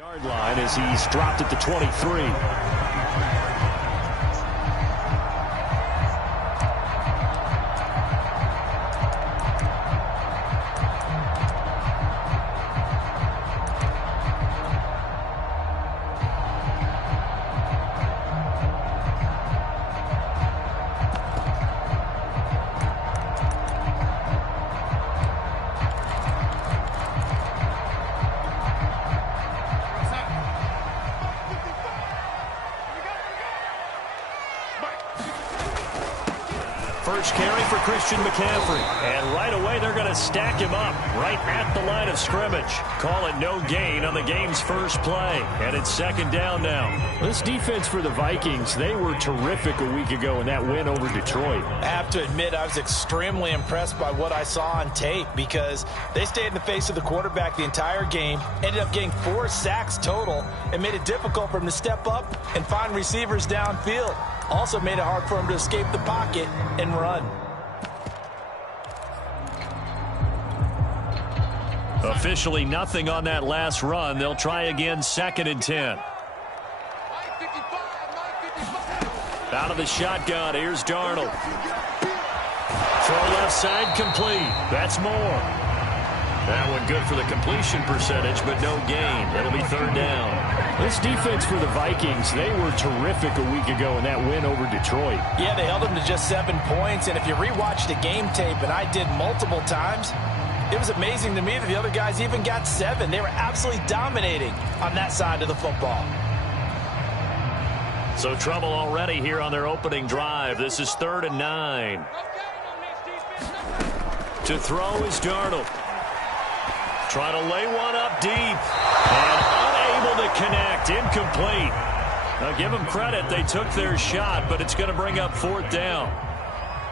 Yard line as he's dropped at the 23. First carry for Christian McCaffrey. And right away, they're going to stack him up right at the line of scrimmage. Call it no gain on the game's first play. And it's second down now. This defense for the Vikings, they were terrific a week ago in that win over Detroit. I have to admit, I was extremely impressed by what I saw on tape because they stayed in the face of the quarterback the entire game, ended up getting 4 sacks total, and made it difficult for him to step up and find receivers downfield. Also made it hard for him to escape the pocket and run. Officially nothing on that last run. They'll try again, second and 10. Out of the shotgun, here's Darnold. Throw left side, complete. That's more. That one good for the completion percentage, but no gain. It'll be third down. This defense for the Vikings, they were terrific a week ago in that win over Detroit. Yeah, they held them to just 7 points, and if you rewatch the game tape, and I did multiple times, it was amazing to me that the other guys even got 7. They were absolutely dominating on that side of the football. So trouble already here on their opening drive. This is 3rd and 9. To throw is Darnold. Trying to lay one up deep. And unable to connect. Incomplete. Now give them credit. They took their shot, but it's going to bring up 4th down.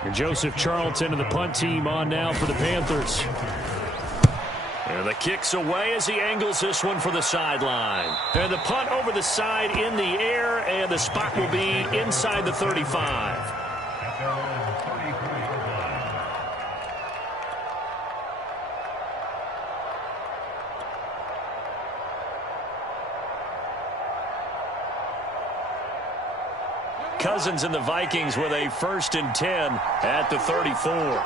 And Joseph Charlton and the punt team on now for the Panthers. And the kick's away as he angles this one for the sideline. And the punt over the side in the air, and the spot will be inside the 35. Cousins and the Vikings with a 1st and 10 at the 34.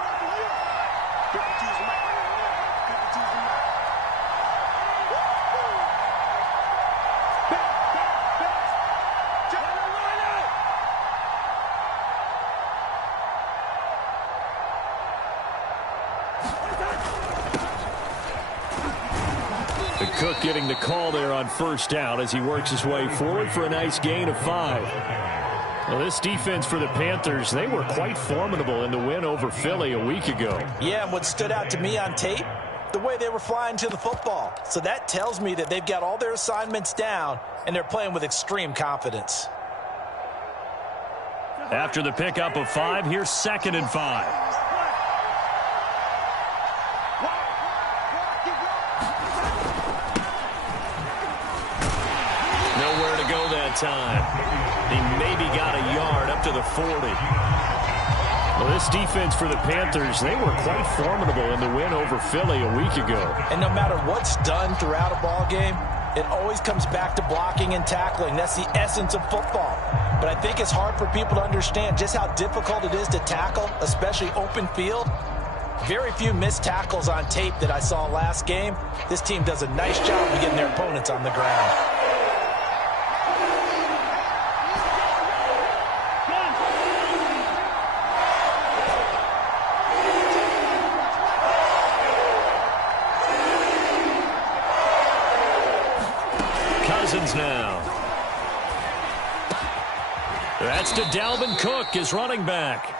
Cook getting the call there on 1st down as he works his way forward for a nice gain of 5. Well, this defense for the Panthers, they were quite formidable in the win over Philly a week ago. Yeah, and what stood out to me on tape, the way they were flying to the football. So that tells me that they've got all their assignments down, and they're playing with extreme confidence. After the pickup of 5, here's 2nd and 5. Nowhere to go that time. He maybe got a yard up to the 40. Well, this defense for the Panthers, they were quite formidable in the win over Philly a week ago. And no matter what's done throughout a ball game, it always comes back to blocking and tackling. That's the essence of football. But I think it's hard for people to understand just how difficult it is to tackle, especially open field. Very few missed tackles on tape that I saw last game. This team does a nice job of getting their opponents on the ground. Now. That's to Dalvin Cook, his running back.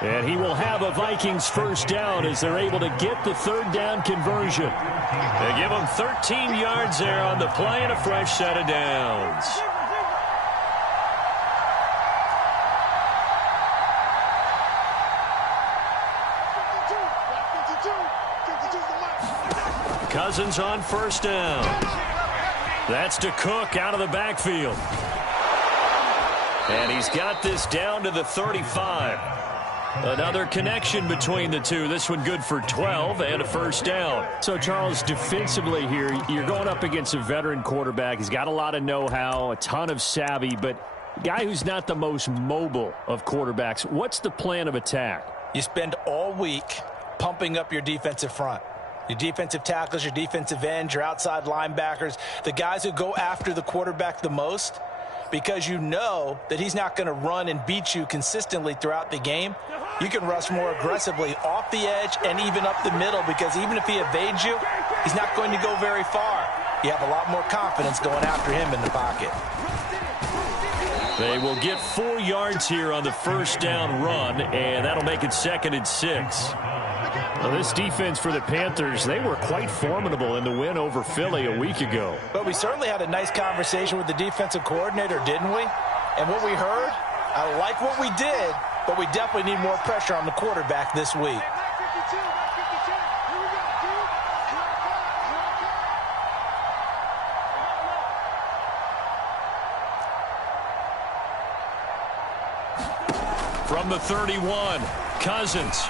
And he will have a Vikings 1st down as they're able to get the 3rd down conversion. They give him 13 yards there on the play and a fresh set of downs. Cousins on 1st down. That's to Cook out of the backfield. And he's got this down to the 35. Another connection between the two. This one good for 12 and a first down. So, Charles, defensively here, you're going up against a veteran quarterback. He's got a lot of know-how, a ton of savvy, but a guy who's not the most mobile of quarterbacks. What's the plan of attack? You spend all week pumping up your defensive front. Your defensive tackles, your defensive ends, your outside linebackers, the guys who go after the quarterback the most, because you know that he's not going to run and beat you consistently throughout the game. You can rush more aggressively off the edge and even up the middle, because even if he evades you, he's not going to go very far. You have a lot more confidence going after him in the pocket. They will get 4 yards here on the first down run, and that'll make it 2nd and 6. Well, this defense for the Panthers, they were quite formidable in the win over Philly a week ago. But we certainly had a nice conversation with the defensive coordinator, didn't we? And what we heard, I like what we did, but we definitely need more pressure on the quarterback this week. From the 31, Cousins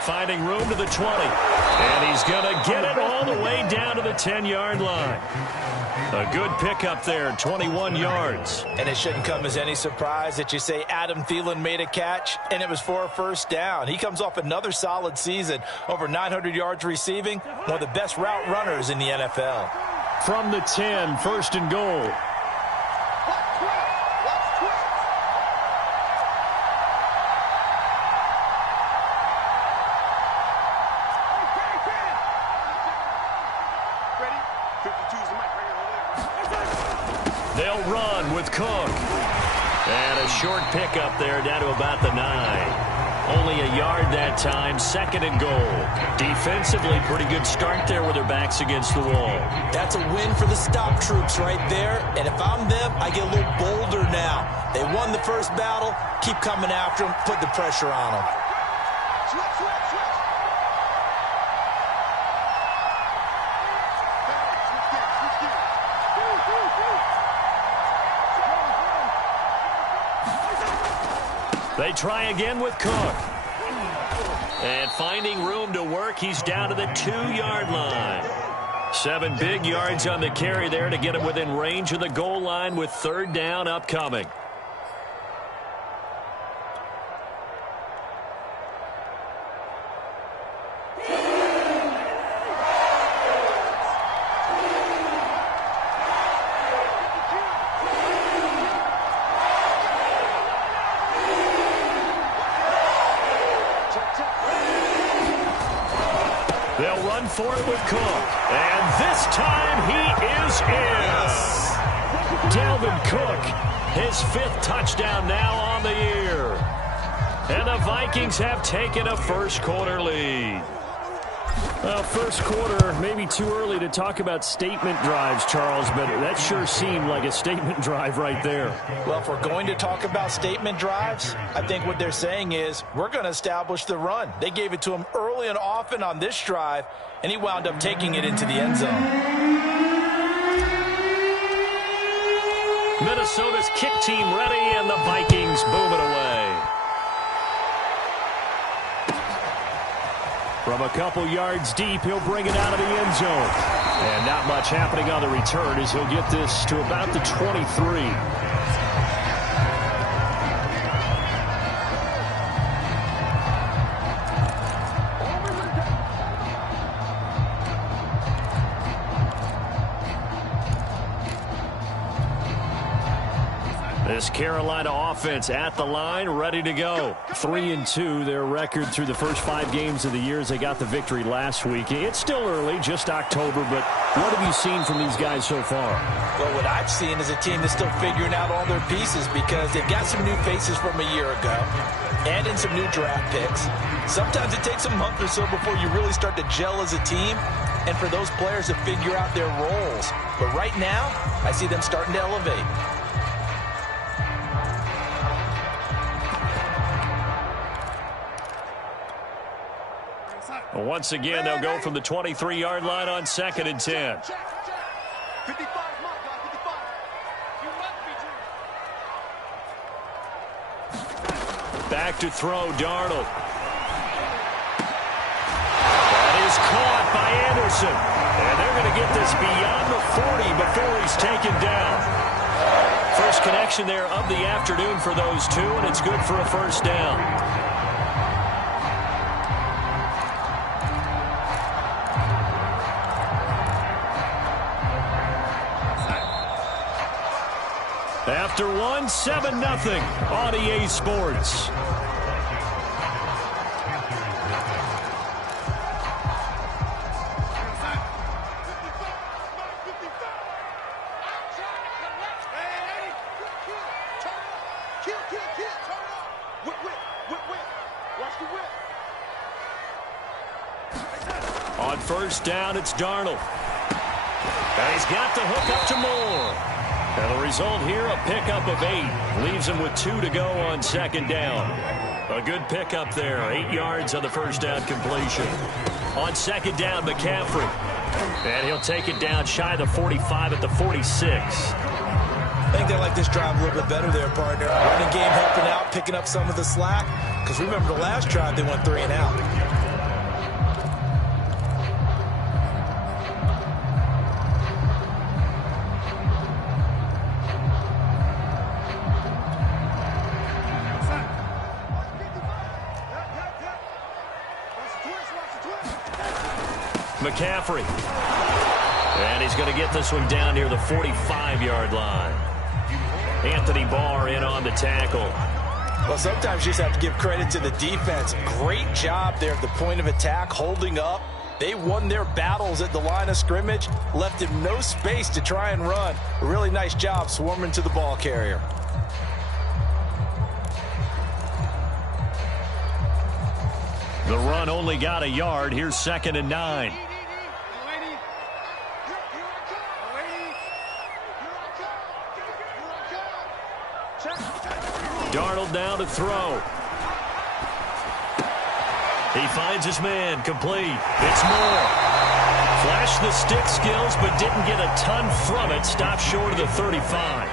finding room to the 20. And he's going to get it all the way down to the 10-yard line. A good pickup there, 21 yards. And it shouldn't come as any surprise that you say Adam Thielen made a catch, and it was for a first down. He comes off another solid season, over 900 yards receiving, one of the best route runners in the NFL. From the 10, 1st and goal. They'll run with Cook. And a short pickup there down to about the 9. Only a yard that time, 2nd and goal. Defensively, pretty good start there with their backs against the wall. That's a win for the stop troops right there. And if I'm them, I get a little bolder now. They won the first battle. Keep coming after them. Put the pressure on them. They try again with Cook. And finding room to work, he's down to the 2-yard line. 7 big yards on the carry there to get him within range of the goal line with 3rd down upcoming. They'll run for it with Cook. And this time he is in. Dalvin Cook, his 5th touchdown now on the year. And the Vikings have taken a first-quarter lead. Well, first quarter, maybe too early to talk about statement drives, Charles, but that sure seemed like a statement drive right there. Well, if we're going to talk about statement drives, I think what they're saying is we're going to establish the run. They gave it to him early and often on this drive, and he wound up taking it into the end zone. Minnesota's kick team ready, and the Vikings boom it away. From a couple yards deep, he'll bring it out of the end zone. And not much happening on the return as he'll get this to about the 23. This Carolina offense at the line, ready to go. 3-2, their record through the first 5 games of the year as they got the victory last week. It's still early, just October, but what have you seen from these guys so far? Well, what I've seen is a team that's still figuring out all their pieces because they've got some new faces from a year ago and in some new draft picks. Sometimes it takes a month or so before you really start to gel as a team and for those players to figure out their roles. But right now, I see them starting to elevate. Once again, they'll go from the 23-yard line on 2nd and 10. Back to throw, Darnold. That is caught by Anderson. And they're going to get this beyond the 40 before he's taken down. First connection there of the afternoon for those two, and it's good for a first down. After one, 7-0 on EA Sports. On first down, it's Darnold. And he's got the hook up to Moore. And the result here, a pickup of 8. Leaves him with 2 to go on second down. A good pickup there. 8 yards on the first down completion. On second down, McCaffrey. And he'll take it down shy of the 45 at the 46. I think they like this drive a little bit better there, partner. Running game helping out, picking up some of the slack. Because remember the last drive, they went 3 and out. McCaffrey. And he's going to get this one down near the 45-yard line. Anthony Barr in on the tackle. Well, sometimes you just have to give credit to the defense. Great job there at the point of attack, holding up. They won their battles at the line of scrimmage, left him no space to try and run. A really nice job swarming to the ball carrier. The run only got a yard. Here's 2nd and 9. Darnold now to throw. He finds his man, complete. It's Moore. Flashed the stick skills, but didn't get a ton from it. Stopped short of the 35.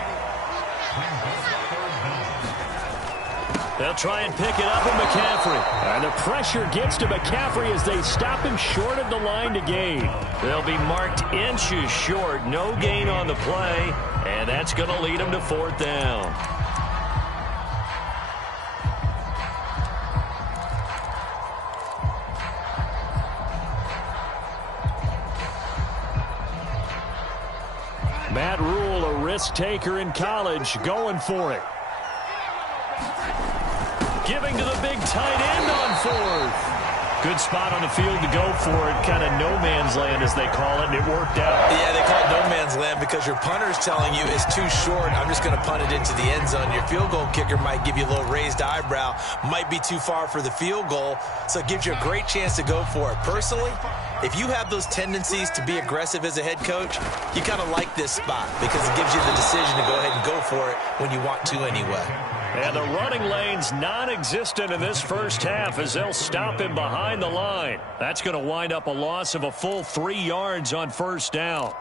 They'll try and pick it up with McCaffrey. And the pressure gets to McCaffrey as they stop him short of the line to gain. They'll be marked inches short. No gain on the play. And that's going to lead him to 4th down. Matt Rule, a risk taker in college, going for it. Giving to the big tight end on 4th. Good spot on the field to go for it. Kind of no man's land, as they call it, and it worked out. Yeah, they call it no man's land because your punter's telling you it's too short. I'm just going to punt it into the end zone. Your field goal kicker might give you a little raised eyebrow. Might be too far for the field goal, so it gives you a great chance to go for it. Personally, if you have those tendencies to be aggressive as a head coach, you kind of like this spot because it gives you the decision to go ahead and go for it when you want to anyway. And the running lane's non-existent in this first half as they'll stop him behind the line. That's going to wind up a loss of a full 3 yards on first down.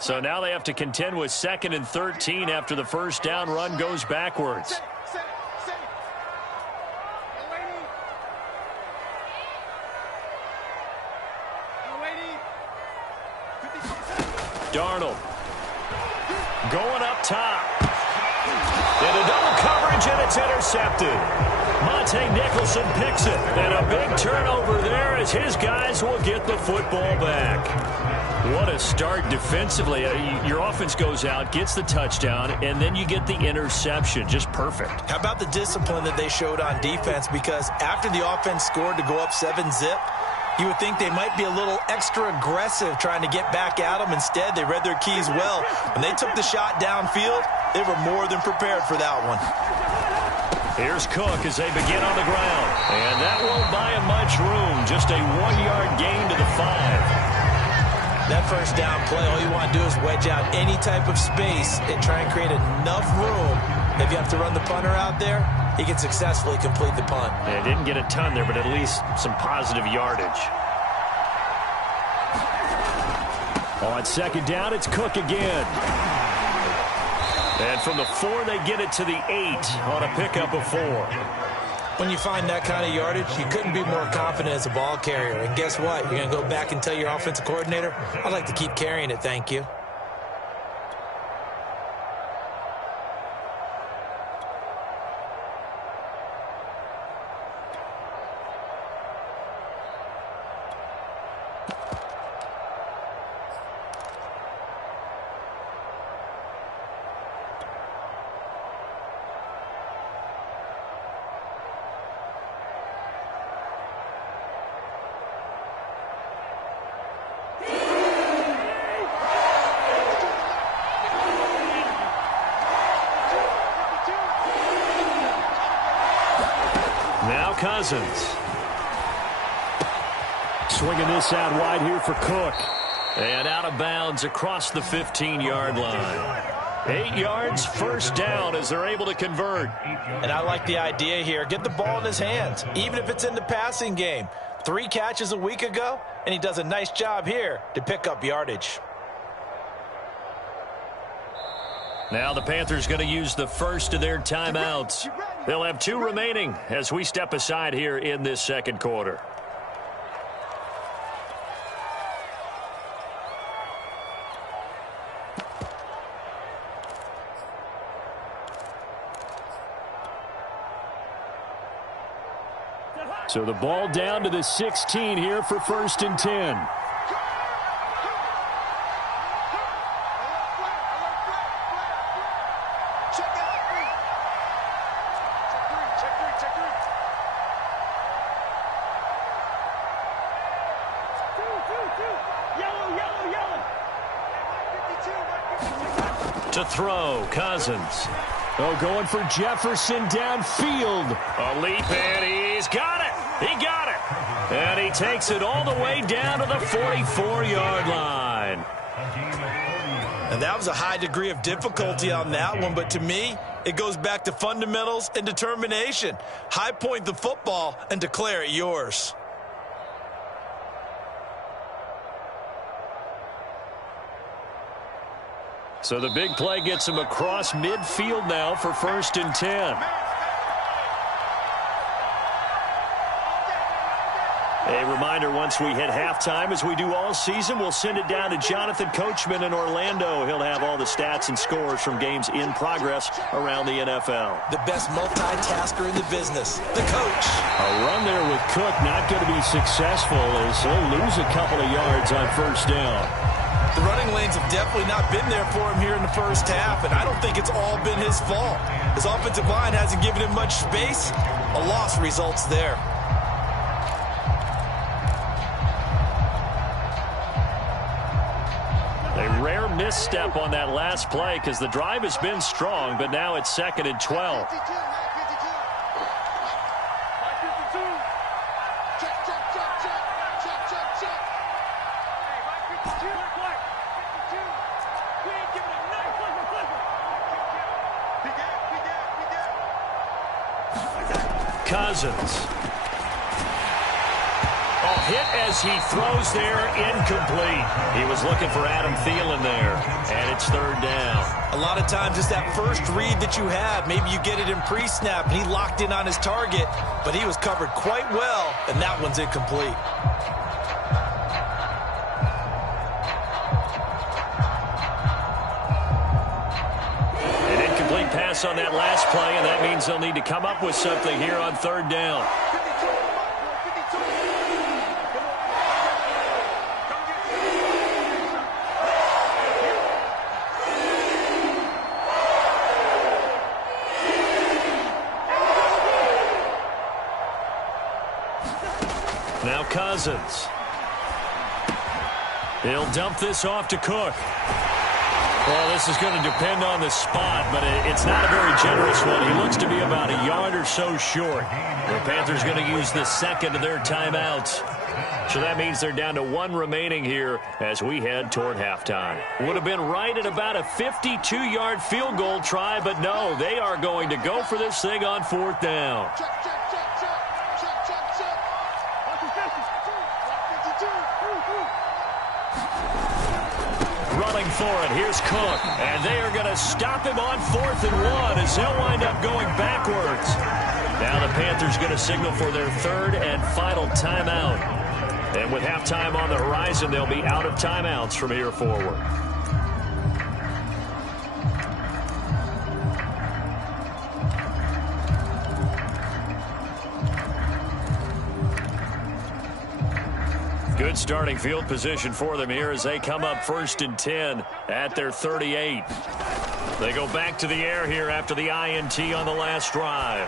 So now they have to contend with 2nd and 13 after the first down run goes backwards. Darnold going up top. Into double coverage, and it's intercepted. Monte Nicholson picks it. And a big turnover there as his guys will get the football back. What a start defensively. Your offense goes out, gets the touchdown, and then you get the interception. Just perfect. How about the discipline that they showed on defense? Because after the offense scored to go up 7-zip, you would think they might be a little extra aggressive trying to get back at them. Instead, they read their keys well. When they took the shot downfield, they were more than prepared for that one. Here's Cook as they begin on the ground. And that won't buy him much room. Just a 1-yard gain to the 5. That first down play, all you want to do is wedge out any type of space and try and create enough room If you have to run the punter out there, he can successfully complete the punt. Yeah, didn't get a ton there, but at least some positive yardage. On second down, it's Cook again. And from the 4, they get it to the 8 on a pickup of 4. When you find that kind of yardage, you couldn't be more confident as a ball carrier. And guess what? You're going to go back and tell your offensive coordinator, I'd like to keep carrying it, thank you. Now Cousins. Swinging this out wide here for Cook. And out of bounds across the 15-yard line. 8 yards, first down as they're able to convert. And I like the idea here. Get the ball in his hands, even if it's in the passing game. 3 catches a week ago, and he does a nice job here to pick up yardage. Now the Panthers going to use the first of their timeouts. They'll have 2 remaining as we step aside here in this second quarter. So the ball down to the 16 here for 1st and 10. To throw, Cousins. Oh, going for Jefferson downfield. A leap, and he's got it. He got it. And he takes it all the way down to the 44-yard line. And that was a high degree of difficulty on that one, but to me, it goes back to fundamentals and determination. High point the football and declare it yours. So the big play gets him across midfield now for 1st and 10. A reminder, once we hit halftime, as we do all season, we'll send it down to Jonathan Coachman in Orlando. He'll have all the stats and scores from games in progress around the NFL. The best multitasker in the business, the coach. A run there with Cook not going to be successful as he'll lose a couple of yards on 1st down. The running lanes have definitely not been there for him here in the first half, and I don't think it's all been his fault. His offensive line hasn't given him much space. A loss results there. A rare misstep on that last play because the drive has been strong, but now it's 2nd and 12. Cousins. Oh, hit as he throws there, incomplete. He was looking for Adam Thielen there, and it's 3rd down. A lot of times it's that first read that you have. Maybe you get it in pre-snap, and he locked in on his target, but he was covered quite well, and that one's incomplete. An incomplete pass on that last play, and that means they'll need to come up with something here on 3rd down. Now Cousins. He'll dump this off to Cook. Well, this is going to depend on the spot, but it's not a very generous one. He looks to be about a yard or so short. The Panthers going to use the 2nd of their timeouts. So that means they're down to 1 remaining here as we head toward halftime. Would have been right at about a 52-yard field goal try, but no, they are going to go for this thing on 4th down. Running for it, here's Cook, and they are going to stop him on 4th and 1 as they'll wind up going backwards. Now the Panthers going to signal for their 3rd and final timeout. And with halftime on the horizon, they'll be out of timeouts from here forward. Good starting field position for them here as they come up 1st and 10 at their 38. They go back to the air here after the INT on the last drive.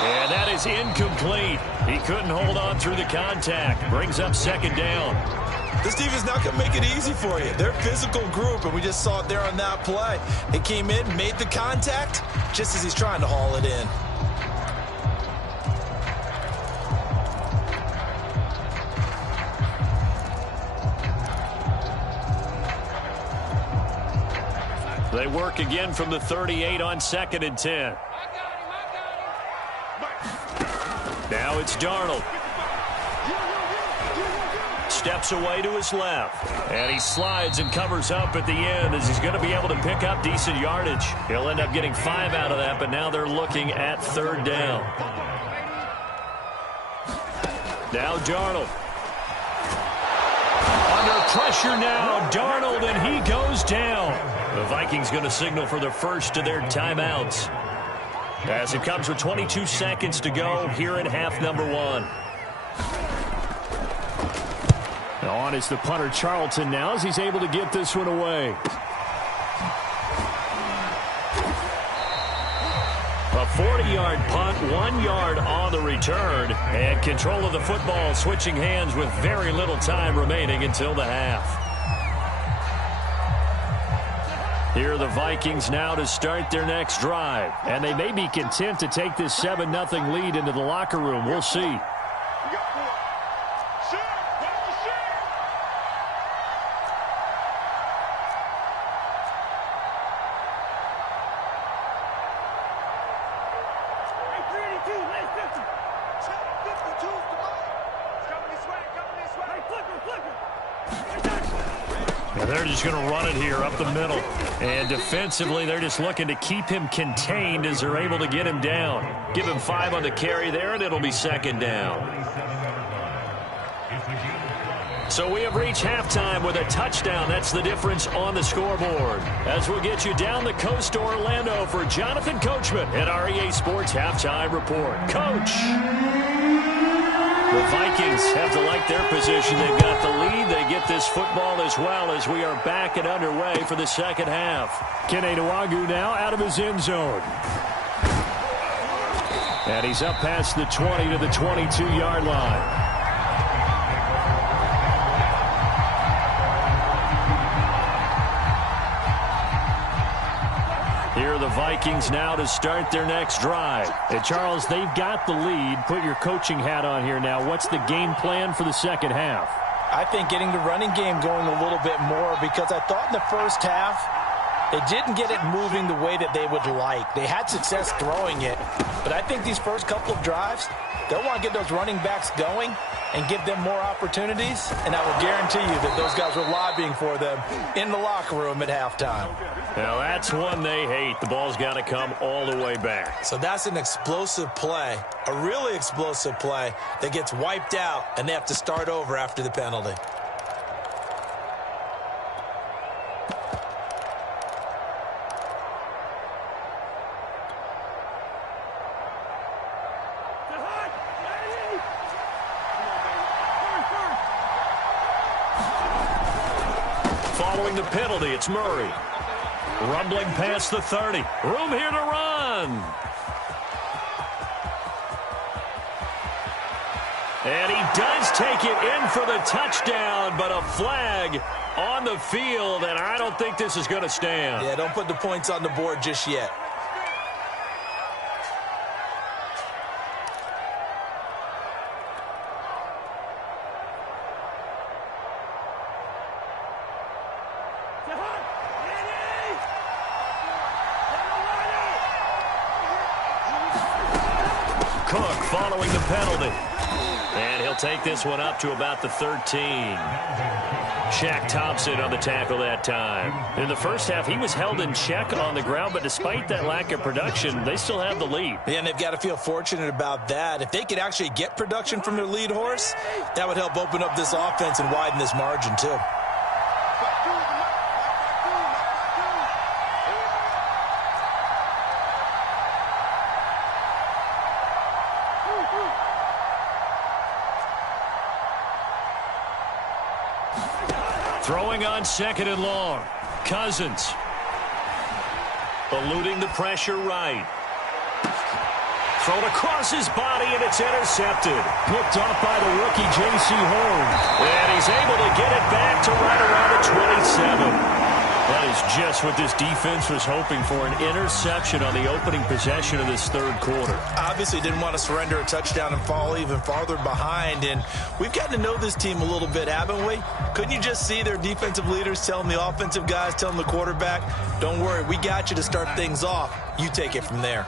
And that is incomplete. He couldn't hold on through the contact. Brings up 2nd down. This defense is not going to make it easy for you. They're a physical group, and we just saw it there on that play. They came in, made the contact, just as he's trying to haul it in. They work again from the 38 on 2nd and 10. Now it's Darnold. Steps away to his left. And he slides and covers up at the end as he's going to be able to pick up decent yardage. He'll end up getting 5 out of that, but now they're looking at 3rd down. Now Darnold. Under pressure now, Darnold, and he goes down. The Vikings going to signal for the first of their timeouts as it comes with 22 seconds to go here in half number 1. On is the punter Charlton now as he's able to get this one away. A 40-yard punt, 1 yard on the return, and control of the football switching hands with very little time remaining until the half. Here are the Vikings now to start their next drive. And they may be content to take this 7-0 lead into the locker room. We'll see. They're just going to run it here up the middle. And defensively, they're just looking to keep him contained as they're able to get him down. Give him 5 on the carry there, and it'll be 2nd down. So we have reached halftime with a touchdown. That's the difference on the scoreboard. As we'll get you down the coast to Orlando for Jonathan Coachman at REA Sports Halftime Report. Coach! The Vikings have to like their position. They've got the lead. They get this football as well as we are back and underway for the second half. Kene Nwangwu now out of his end zone. And he's up past the 20 to the 22-yard line. Here are the Vikings now to start their next drive. And Charles, they've got the lead. Put your coaching hat on here now. What's the game plan for the second half? I think getting the running game going a little bit more, because I thought in the first half they didn't get it moving the way that they would like. They had success throwing it, but I think these first couple of drives, they'll want to get those running backs going and give them more opportunities, and I will guarantee you that those guys were lobbying for them in the locker room at halftime. Now that's one they hate. The ball's got to come all the way back. So that's an explosive play, a really explosive play that gets wiped out, and they have to start over after the penalty. Following the penalty, it's Murray. Rumbling past the 30. Room here to run. And he does take it in for the touchdown, but a flag on the field, and I don't think this is going to stand. Yeah, don't put the points on the board just yet. Cook following the penalty. And he'll take this one up to about the 13. Shaq Thompson on the tackle that time. In the first half, he was held in check on the ground, but despite that lack of production, they still have the lead. Yeah, and they've got to feel fortunate about that. If they could actually get production from their lead horse, that would help open up this offense and widen this margin too. Throwing on 2nd and long. Cousins. Eluding the pressure right. Thrown across his body, and it's intercepted. Picked off by the rookie J.C. Holmes. And he's able to get it back to right around the 27. That is just what this defense was hoping for, an interception on the opening possession of this third quarter. Obviously didn't want to surrender a touchdown and fall even farther behind, and we've gotten to know this team a little bit, haven't we? Couldn't you just see their defensive leaders telling the offensive guys, telling the quarterback, don't worry, we got you to start things off. You take it from there.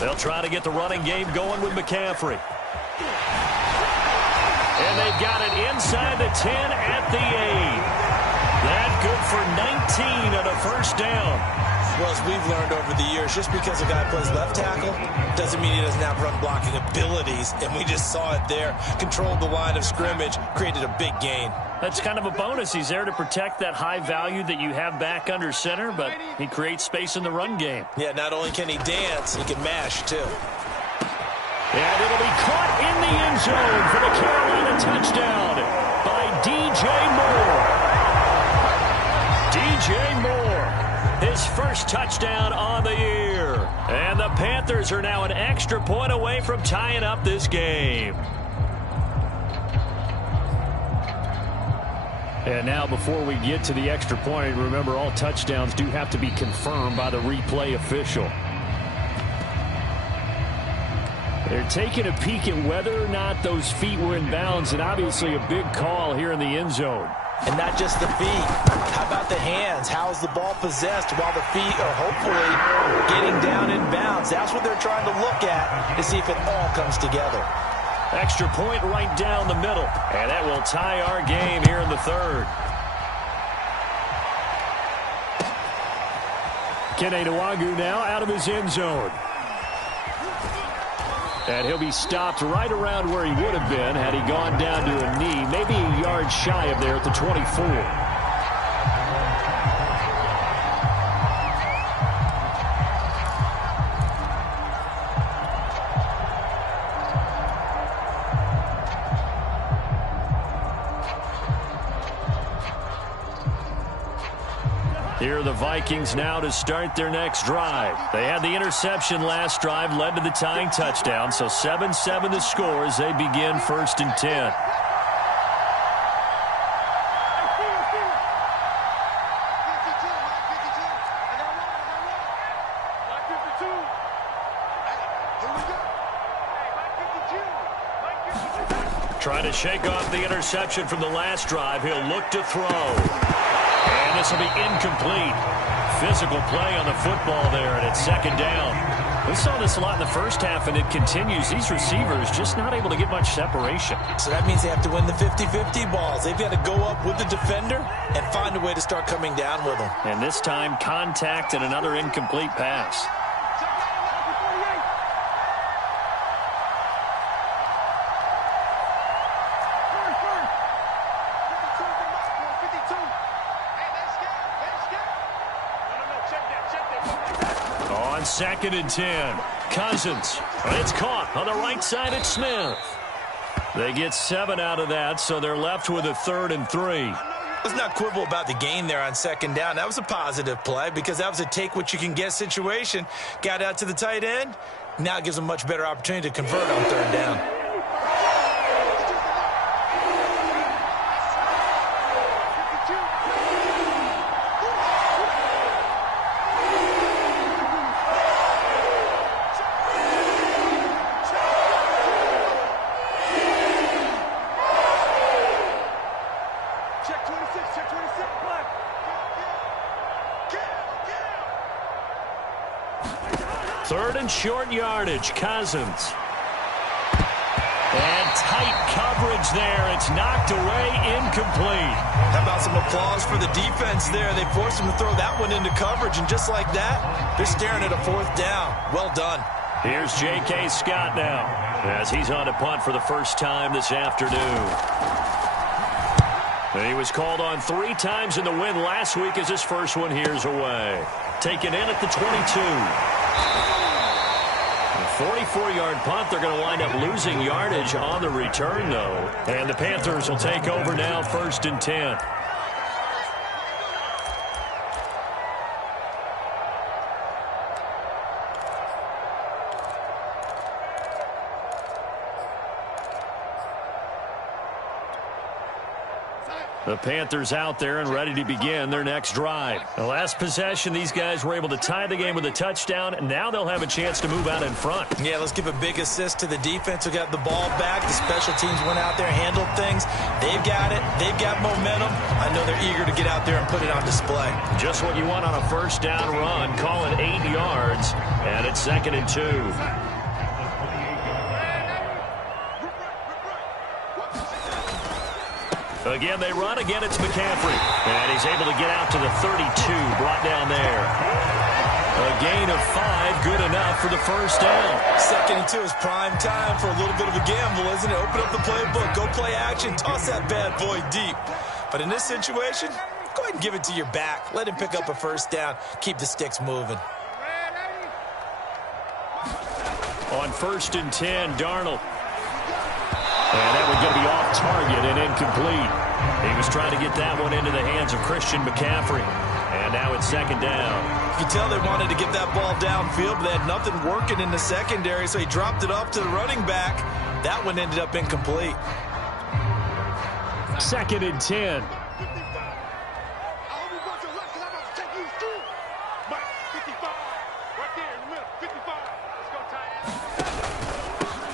They'll try to get the running game going with McCaffrey. And they've got it inside the 10 at the 8. That good for 19 on a first down. Well, as we've learned over the years, just because a guy plays left tackle doesn't mean he doesn't have run blocking abilities. And we just saw it there. Controlled the line of scrimmage, created a big gain. That's kind of a bonus. He's there to protect that high value that you have back under center, but he creates space in the run game. Yeah, not only can he dance, he can mash, too. And it'll be caught in the end zone for the Carolina touchdown by D.J. Moore. D.J. Moore, his first touchdown on the year. And the Panthers are now an extra point away from tying up this game. And now before we get to the extra point, remember all touchdowns do have to be confirmed by the replay official. They're taking a peek at whether or not those feet were in bounds, and obviously a big call here in the end zone. And not just the feet. How about the hands? How is the ball possessed while the feet are hopefully getting down in bounds? That's what they're trying to look at to see if it all comes together. Extra point right down the middle. And that will tie our game here in the third. Kene Nwangwu now out of his end zone. And he'll be stopped right around where he would have been had he gone down to a knee, maybe a yard shy of there at the 24. Here are the Vikings now to start their next drive. They had the interception last drive, led to the tying touchdown, so 7-7 the score as they begin 1st and 10. Trying to shake off the interception from the last drive. He'll look to throw. And this will be incomplete. Physical play on the football there, and it's 2nd down. We saw this a lot in the first half, and it continues. These receivers just not able to get much separation. So that means they have to win the 50-50 balls. They've got to go up with the defender and find a way to start coming down with them. And this time, contact and another incomplete pass. On 2nd and 10, Cousins. It's caught on the right side at Smith. They get 7 out of that, so they're left with a 3rd and 3. Let's not quibble about the gain there on 2nd down. That was a positive play because that was a take-what-you-can-get situation. Got out to the tight end. Now it gives them a much better opportunity to convert on 3rd down. Third and short yardage. Cousins. And tight coverage there. It's knocked away, incomplete. How about some applause for the defense there? They forced him to throw that one into coverage, and just like that, they're staring at a fourth down. Well done. Here's J.K. Scott now as he's on to punt for the first time this afternoon. And he was called on 3 times in the win last week as his first one here's away. Taken in at the 22. 44-yard punt. They're going to wind up losing yardage on the return, though. And the Panthers will take over now, 1st and 10. The Panthers out there and ready to begin their next drive. The last possession, these guys were able to tie the game with a touchdown, and now they'll have a chance to move out in front. Yeah, let's give a big assist to the defense who got the ball back. The special teams went out there, handled things. They've got it. They've got momentum. I know they're eager to get out there and put it on display. Just what you want on a first down run. Call it 8 yards, and it's 2nd and 2. Again, they run. Again, it's McCaffrey. And he's able to get out to the 32, brought down there. A gain of 5, good enough for the first down. 2nd and 2 is prime time for a little bit of a gamble, isn't it? Open up the playbook, go play action, toss that bad boy deep. But in this situation, go ahead and give it to your back. Let him pick up a first down. Keep the sticks moving. On 1st and 10, Darnold. And that one's going to be off target and incomplete. He was trying to get that one into the hands of Christian McCaffrey. And now it's 2nd down. You can tell they wanted to get that ball downfield, but they had nothing working in the secondary, so he dropped it off to the running back. That one ended up incomplete. 2nd and 10.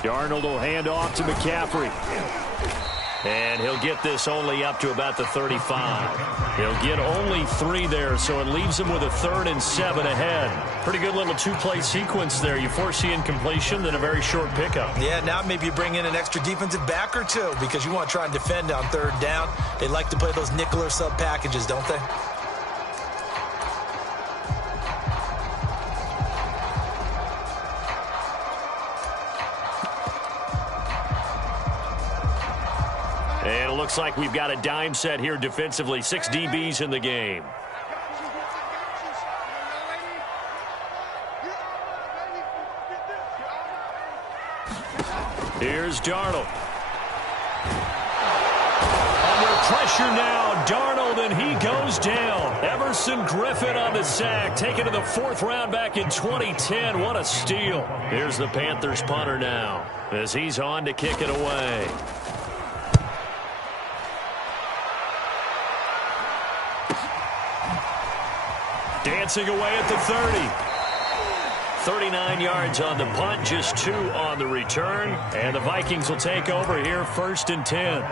Darnold will hand off to McCaffrey. And he'll get this only up to about the 35. He'll get only 3 there, so it leaves him with a 3rd and 7 ahead. Pretty good little 2-play sequence there. You force the incompletion, then a very short pickup. Yeah, now maybe you bring in an extra defensive back or 2 because you want to try and defend on 3rd down. They like to play those nickel or sub packages, don't they? And it looks like we've got a dime set here defensively. 6 DBs in the game. Here's Darnold. Under pressure now, Darnold, and he goes down. Everson Griffin on the sack, taken to the 4th round back in 2010. What a steal. Here's the Panthers punter now as he's on to kick it away. Dancing away at the 30. 39 yards on the punt, just 2 on the return. And the Vikings will take over here, 1st and 10.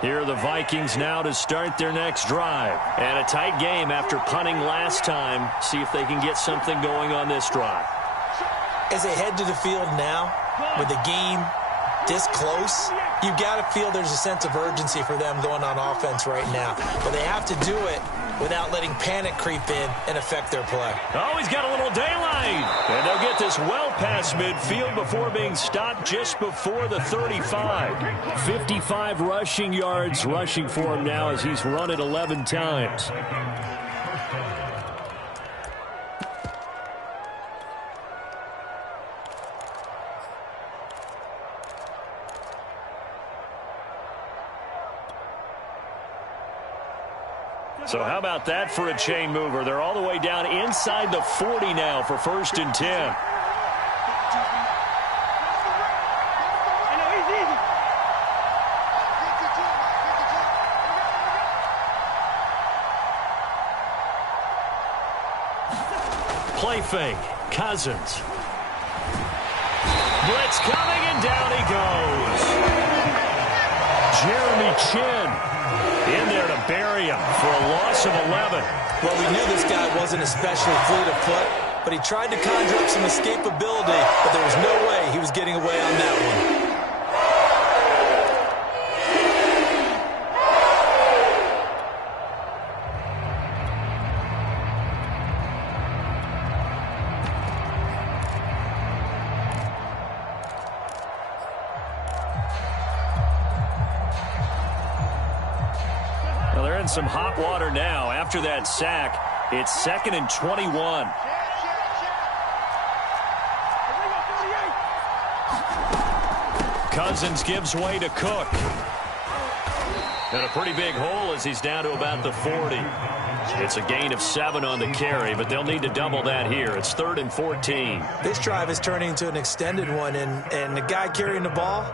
Here are the Vikings now to start their next drive. And a tight game after punting last time. See if they can get something going on this drive. As they head to the field now, with the game this close, you've got to feel there's a sense of urgency for them going on offense right now. But they have to do it without letting panic creep in and affect their play. Oh, he's got a little daylight. And they'll get this well past midfield before being stopped just before the 35. 55 rushing yards rushing for him now as he's run it 11 times. So how about that for a chain mover? They're all the way down inside the 40 now for 1st and 10. Play fake. Cousins. Blitz coming, and down he goes. Jeremy Chin in there to bury him for a loss of 11. Well, we knew this guy wasn't especially fleet of foot, but he tried to conjure up some escapability, but there was no way he was getting away on that one. Some hot water now after that sack. It's 2nd and 21. Cousins gives way to Cook. And a pretty big hole as he's down to about the 40. It's a gain of 7 on the carry, but they'll need to double that here. It's 3rd and 14. This drive is turning into an extended one, and the guy carrying the ball,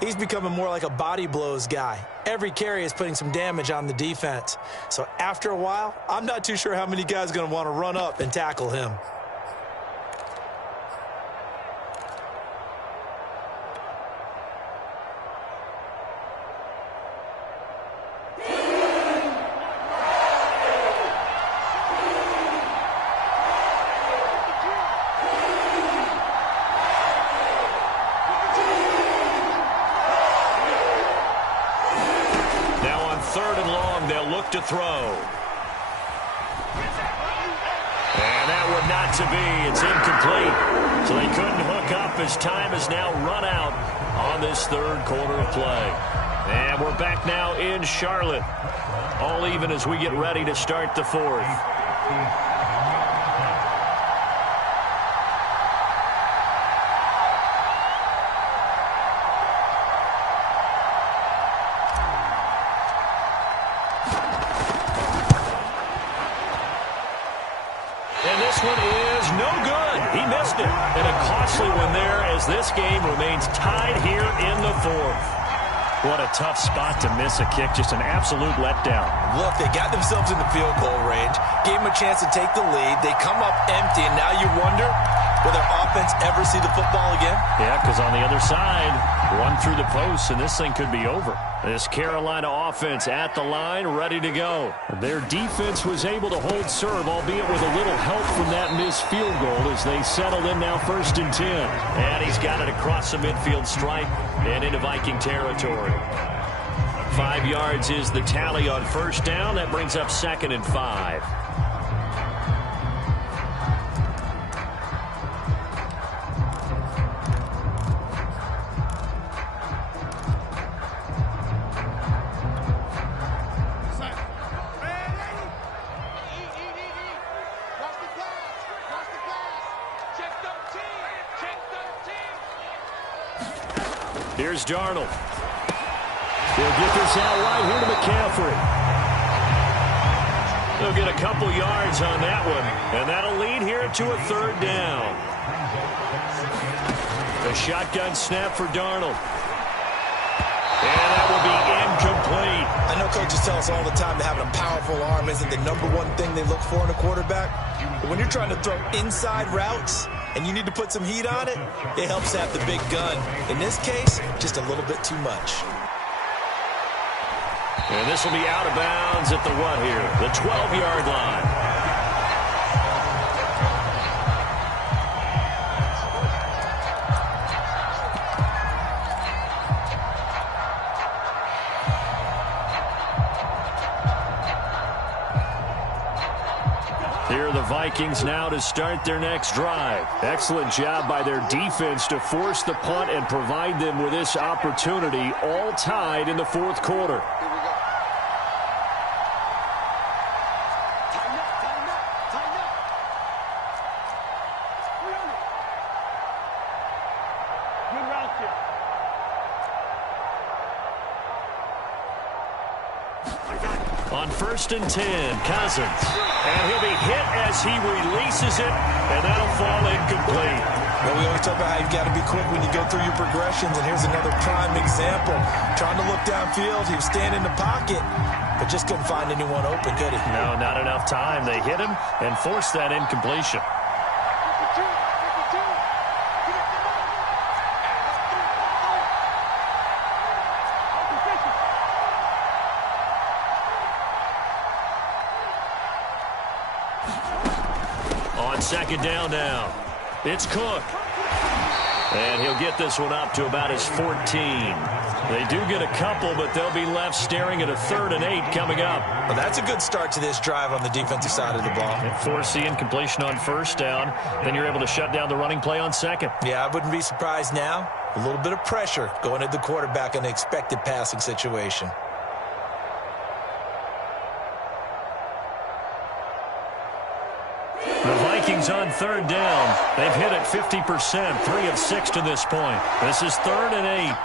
he's becoming more like a body blows guy. Every carry is putting some damage on the defense. So after a while, I'm not too sure how many guys are going to want to run up and tackle him. To throw. And that would not to be. It's incomplete. So they couldn't hook up as time has now run out on this 3rd quarter of play. And we're back now in Charlotte. All even as we get ready to start the 4th. And a costly one there as this game remains tied here in the 4th. What a tough spot to miss a kick. Just an absolute letdown. Look, they got themselves in the field goal range, gave them a chance to take the lead. They come up empty, and now you wonder, will their offense ever see the football again? Yeah, because on the other side, run through the posts, and this thing could be over. This Carolina offense at the line, ready to go. Their defense was able to hold serve, albeit with a little help from that missed field goal as they settle in now 1st and 10. And he's got it across the midfield stripe and into Viking territory. 5 yards is the tally on 1st down. That brings up 2nd and 5. Here's Darnold. He'll get this out right here to McCaffrey. They'll get a couple yards on that one, and that'll lead here to a 3rd down. A shotgun snap for Darnold. And that will be incomplete. I know coaches tell us all the time that having a powerful arm isn't the #1 thing they look for in a quarterback. But when you're trying to throw inside routes and you need to put some heat on it, it helps to have the big gun. In this case, just a little bit too much. And this will be out of bounds at the what here? The 12-yard line. Here are the Vikings now to start their next drive. Excellent job by their defense to force the punt and provide them with this opportunity, all tied in the 4th quarter. On 1st and 10, Cousins. And he'll be hit as he releases it, and that'll fall incomplete. Well, we always talk about how you've got to be quick when you go through your progressions, and here's another prime example. Trying to look downfield, he was standing in the pocket, but just couldn't find anyone open, could he? No, not enough time. They hit him and forced that incompletion. On second down now, it's Cook. And he'll get this one up to about his 14. They do get a couple, but they'll be left staring at a 3rd and 8 coming up. Well, that's a good start to this drive on the defensive side of the ball. And force the incompletion on 1st down. Then you're able to shut down the running play on 2nd. Yeah, I wouldn't be surprised now. A little bit of pressure going at the quarterback in the expected passing situation. The Vikings on 3rd down. They've hit it 50%, 3 of 6 to this point. This is 3rd and 8.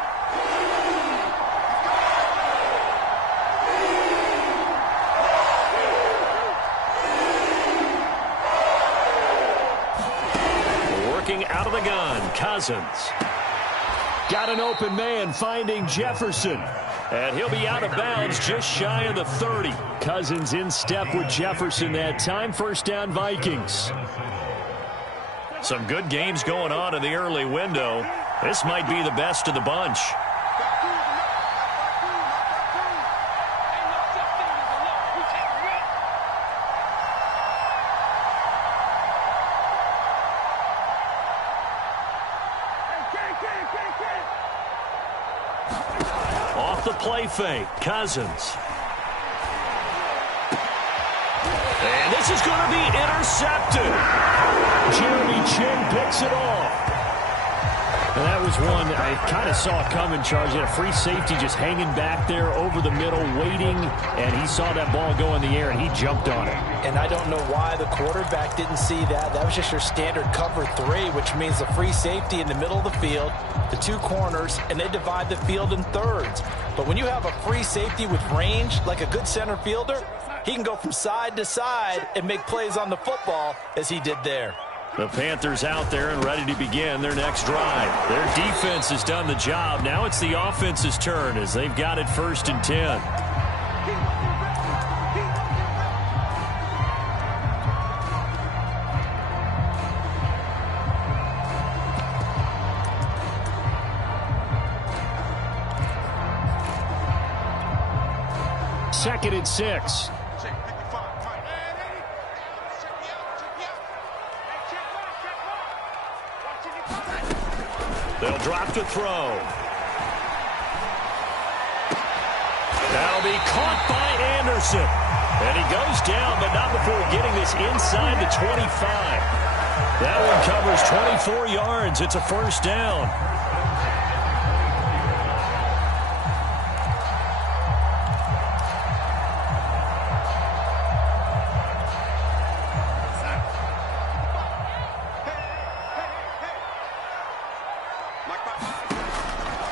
Working out of the gun, Cousins. Got an open man finding Jefferson. And he'll be out of bounds just shy of the 30. Cousins in step with Jefferson that time. 1st down Vikings. Some good games going on in the early window. This might be the best of the bunch. Off the play fake, Cousins. And this is going to be intercepted. Jeremy Chin picks it off. And that was one I kind of saw coming, Charles. He had a free safety just hanging back there over the middle, waiting, and he saw that ball go in the air, and he jumped on it. And I don't know why the quarterback didn't see that. That was just your standard cover 3, which means the free safety in the middle of the field, the 2 corners, and they divide the field in thirds. But when you have a free safety with range, like a good center fielder, he can go from side to side and make plays on the football as he did there. The Panthers out there and ready to begin their next drive. Their defense has done the job. Now it's the offense's turn as they've got it 1st and 10. Second and 6. They'll drop to throw. That'll be caught by Anderson. And he goes down, but not before getting this inside the 25. That one covers 24 yards. It's a 1st down.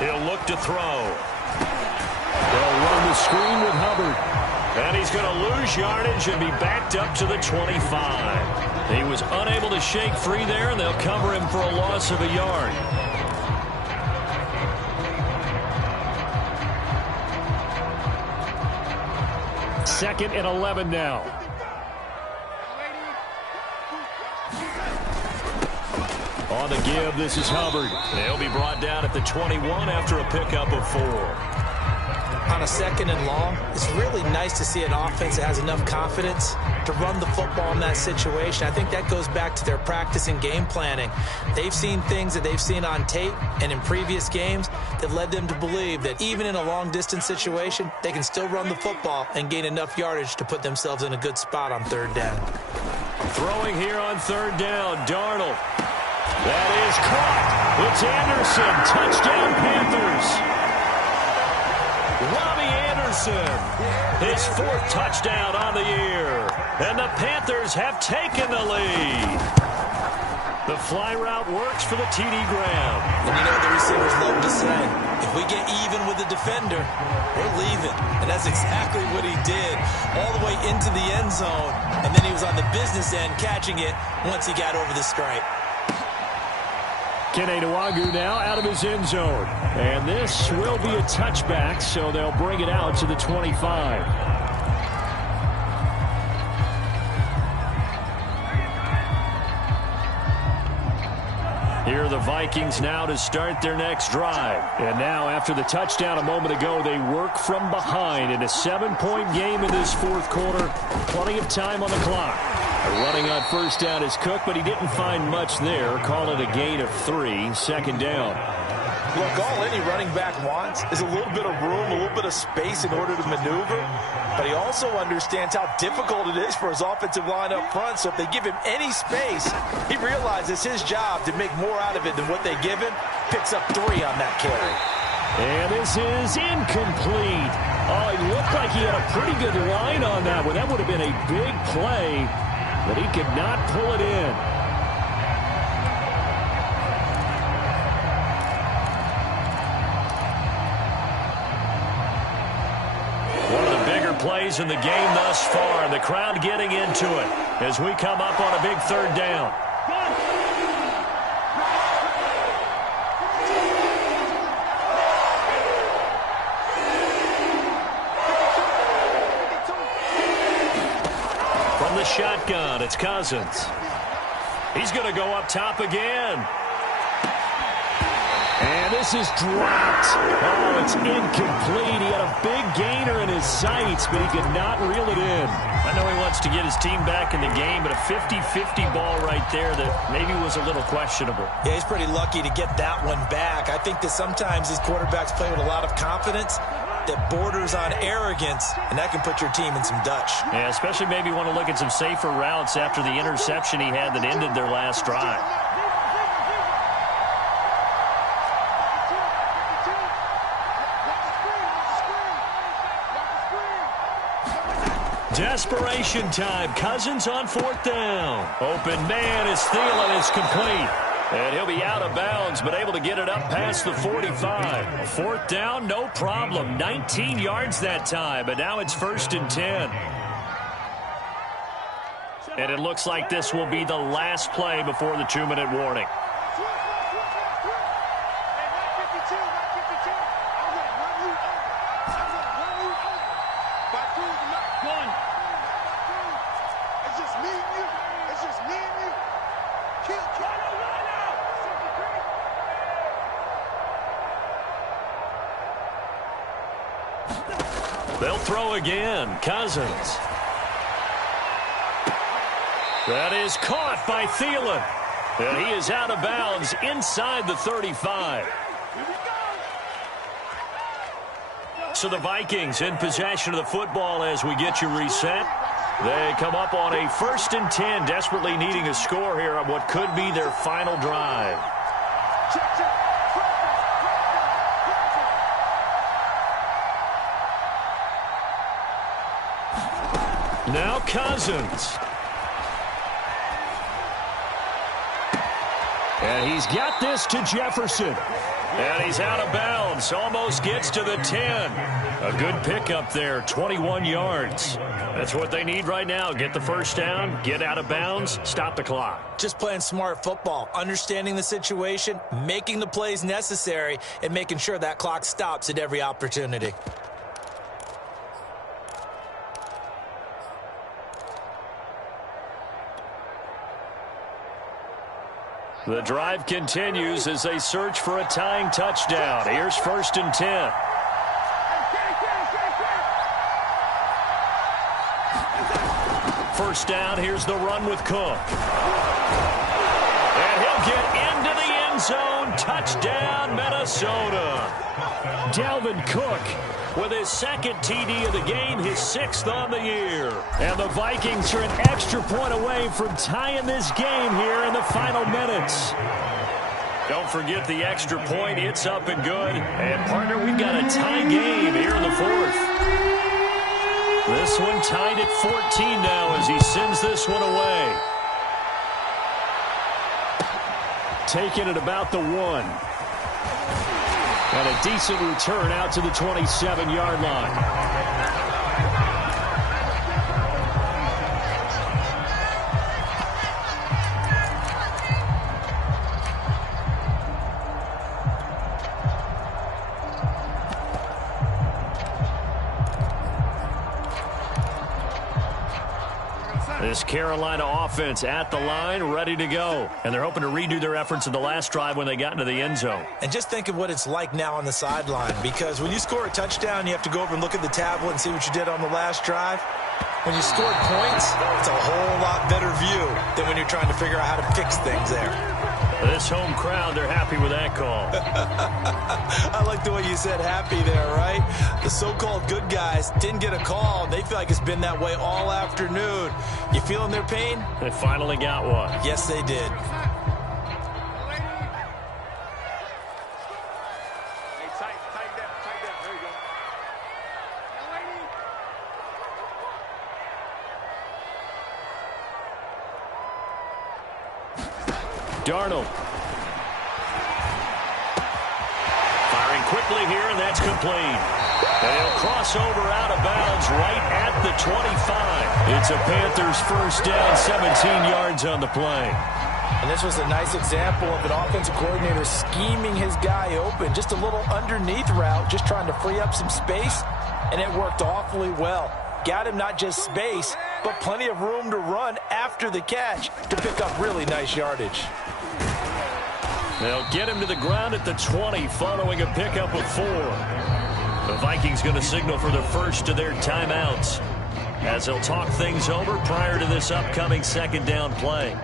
He'll look to throw. They'll run the screen with Hubbard. And he's going to lose yardage and be backed up to the 25. He was unable to shake free there, and they'll cover him for a loss of a yard. Second and 11 now. On the give, this is Hubbard. They'll be brought down at the 21 after a pickup of 4. On a 2nd and long, it's really nice to see an offense that has enough confidence to run the football in that situation. I think that goes back to their practice and game planning. They've seen things that they've seen on tape and in previous games that led them to believe that even in a long-distance situation, they can still run the football and gain enough yardage to put themselves in a good spot on 3rd down. Throwing here on 3rd down, Darnold. That is caught. It's Anderson. Touchdown, Panthers. Robbie Anderson, his 4th touchdown on the year. And the Panthers have taken the lead. The fly route works for the TD Graham. And you know what the receivers love to say? If we get even with the defender, we're leaving. And that's exactly what he did all the way into the end zone. And then he was on the business end catching it once he got over the stripe. Kene Nwagu now out of his end zone. And this will be a touchback, so they'll bring it out to the 25. Here are the Vikings now to start their next drive. And now after the touchdown a moment ago, they work from behind in a 7-point game in this 4th quarter. Plenty of time on the clock. Running on first down is Cook, but he didn't find much there. Call it a gain of 3, second down. Look, all any running back wants is a little bit of room, a little bit of space in order to maneuver. But he also understands how difficult it is for his offensive line up front. So if they give him any space, he realizes his job to make more out of it than what they give him. Picks up 3 on that carry. And this is incomplete. Oh, he looked like he had a pretty good line on that one. That would have been a big play, but he could not pull it in. Plays in the game thus far. The crowd getting into it as we come up on a big third down. From the shotgun, it's Cousins. He's going to go up top again. And this is dropped. Oh, it's incomplete. He had a big gainer in his sights, but he could not reel it in. I know he wants to get his team back in the game, but a 50-50 ball right there that maybe was a little questionable. Yeah, he's pretty lucky to get that one back. I think that sometimes these quarterbacks play with a lot of confidence that borders on arrogance, and that can put your team in some Dutch. Yeah, especially maybe want to look at some safer routes after the interception he had that ended their last drive. Desperation time. Cousins on fourth down. Open man is Thielen. Is complete. And he'll be out of bounds, but able to get it up past the 45. A fourth down, no problem. 19 yards that time, but now it's 1st and 10. And it looks like this will be the last play before the 2-minute warning. They'll throw again. Cousins. That is caught by Thielen. And he is out of bounds inside the 35. So the Vikings in possession of the football as we get you reset. They come up on a 1st and 10, desperately needing a score here on what could be their final drive. Now Cousins. And he's got this to Jefferson. And he's out of bounds. Almost gets to the 10. A good pickup there, 21 yards. That's what they need right now. Get the first down, get out of bounds, stop the clock. Just playing smart football, understanding the situation, making the plays necessary, and making sure that clock stops at every opportunity. The drive continues as they search for a tying touchdown. Here's 1st and 10. First down, here's the run with Cook. And he'll get into the end zone. Touchdown, Minnesota. Dalvin Cook with his 2nd TD of the game, his 6th on the year. And the Vikings are an extra point away from tying this game here in the final minutes. Don't forget the extra point. It's up and good. And, partner, we've got a tie game here in the 4th. This one tied at 14 now as he sends this one away. Taking it about the 1. And a decent return out to the 27-yard line. This Carolina offense at the line, ready to go. And they're hoping to redo their efforts in the last drive when they got into the end zone. And just think of what it's like now on the sideline, because when you score a touchdown, you have to go over and look at the tablet and see what you did on the last drive. When you scored points, it's a whole lot better view than when you're trying to figure out how to fix things there. This home crowd, they're happy with that call. I like the way you said happy there, right? The so-called good guys didn't get a call. They feel like it's been that way all afternoon. You feeling their pain? They finally got one. Yes, they did. Darnold. Firing quickly here, and that's complete. And he'll cross over out of bounds right at the 25. It's a Panthers first down, 17 yards on the play. And this was a nice example of an offensive coordinator scheming his guy open. Just a little underneath route, just trying to free up some space, and it worked awfully well. Got him not just space, but plenty of room to run after the catch to pick up really nice yardage. They'll get him to the ground at the 20 following a pickup of 4. The Vikings going to signal for the first of their timeouts as they'll talk things over prior to this upcoming second down play.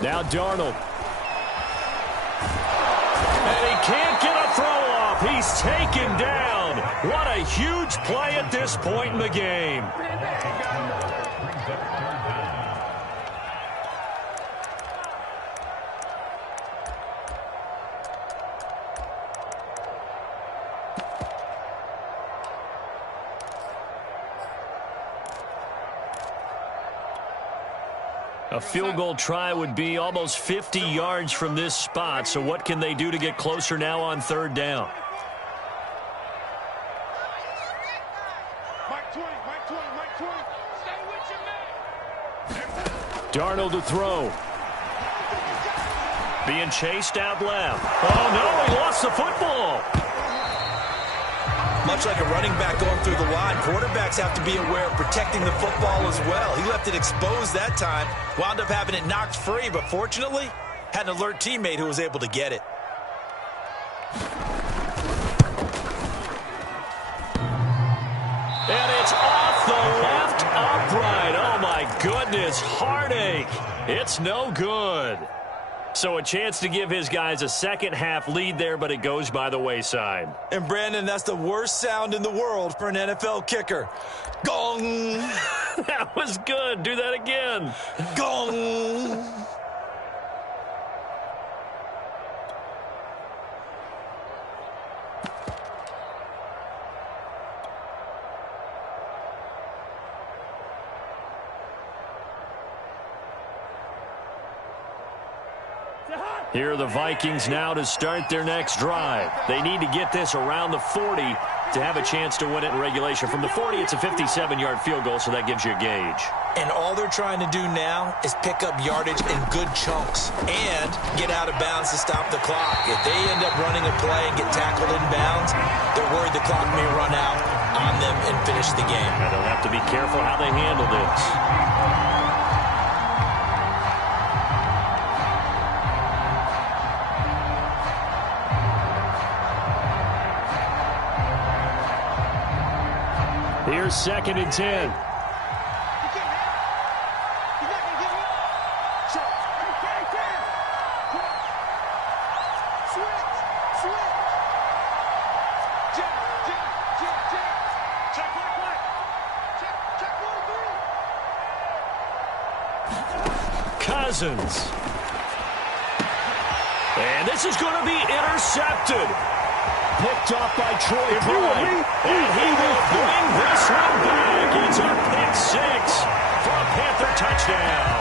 Now Darnold. And he can't get a throw off. He's taken down. What a huge play at this point in the game. A field goal try would be almost 50 yards from this spot, so what can they do to get closer now on third down? Darnold to throw. Being chased out left. Oh, no, he lost the football. Much like a running back going through the line, quarterbacks have to be aware of protecting the football as well. He left it exposed that time, wound up having it knocked free, but fortunately, had an alert teammate who was able to get it. And it's off the left upright. Oh, my goodness, heartache. It's no good. So a chance to give his guys a second-half lead there, but it goes by the wayside. And, Brandon, that's the worst sound in the world for an NFL kicker. Gong! That was good. Do that again. Gong! Here are the Vikings now to start their next drive. They need to get this around the 40 to have a chance to win it in regulation. From the 40, it's a 57-yard field goal, so that gives you a gauge. And all they're trying to do now is pick up yardage in good chunks and get out of bounds to stop the clock. If they end up running a play and get tackled in bounds, they're worried the clock may run out on them and finish the game. And they'll have to be careful how they handle this. Here's 2nd and 10. Cousins. And this is going to be intercepted. Picked off by Troy Pride. And he will bring this one back. It's a pick 6 for a Panther touchdown.